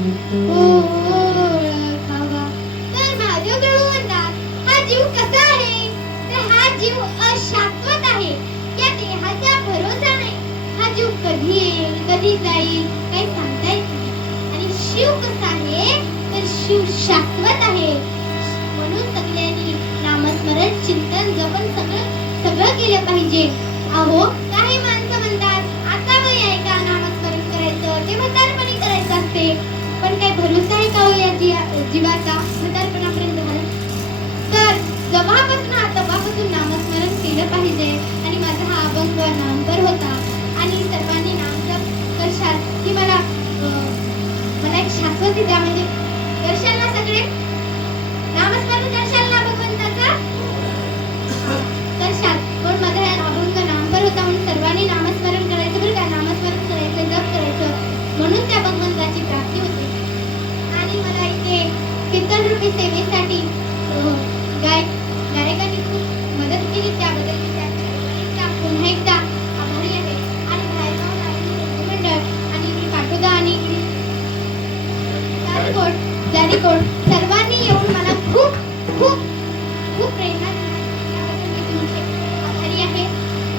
ओळखावा. तर महादेव प्रभू म्हणतात, हा जीव कसा आहे? तर हा जीव अशाश्वत आहे. या देहाचा भरोसा नाही. हा जीव कधी येईल, कधी जाईल, काही सांगता येत नाही. आणि शिव कसा आहे? तर शिव शाश्वत आहे. म्हणून सगळ्यांनी नामस्मरण, चिंतन, जपन सगळं केलं पाहिजे. अहो, काही माणसं म्हणतात, आता वय आहे का नामस्मरण करायचं, ते म्हातारपणी करायचं असते. पण काय भरोसा आहे का हो या जीवाचा म्हातारपणापर्यंत झालं? तर तेव्हापासून नामस्मरण केलं पाहिजे. आणि माझा हा अभंग नामपर होता. आणि सर्वांनी नामजप करशाल की मला एक शाश्वती द्या. म्हणजे करशाल ना सगळे? नामस्मरण करशाल ना भगवंताचा? करशाल. पण माझा हा अभंग नामपर होता म्हणून सर्वांनी नामस्मरण करायचं बरं का. नामस्मरण करायचं, जप करायचं, म्हणून त्या भगवंताची प्राप्ती होते. आणि मला इथे कीर्तन रूपी सेवेसाठी गायकांनी खूप मदत केली. त्याबद्दल मी त्यांच्या पुन्हा एकदा आभारी आहे. आणि भायगाव नारायण मंडळ आणि पाटोदा आणि जारीकोट सर्वांनी येऊन मला खूप खूप खूप प्रेरणा दिली. त्याबद्दल मी तुमचे आभारी आहे.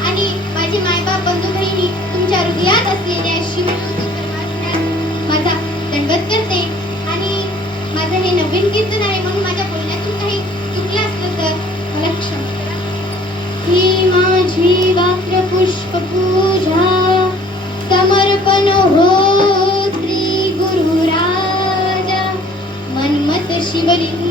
आणि माझे मायबाप, बंधू, बहिणी, तुमच्या हृदयात असलेल्या शिवज्योती परमात्म्यास माझा दंडवत करते. आणि माझं हे नवीन कीर्तन आहे म्हणून माझ्या बोलण्यातून काही चुकलं असलं तर मला क्षमा करा. ही माझी वाक्य पुष्प पूजा समर्पण हो श्री गुरुराजा. मनमत शिवलिंग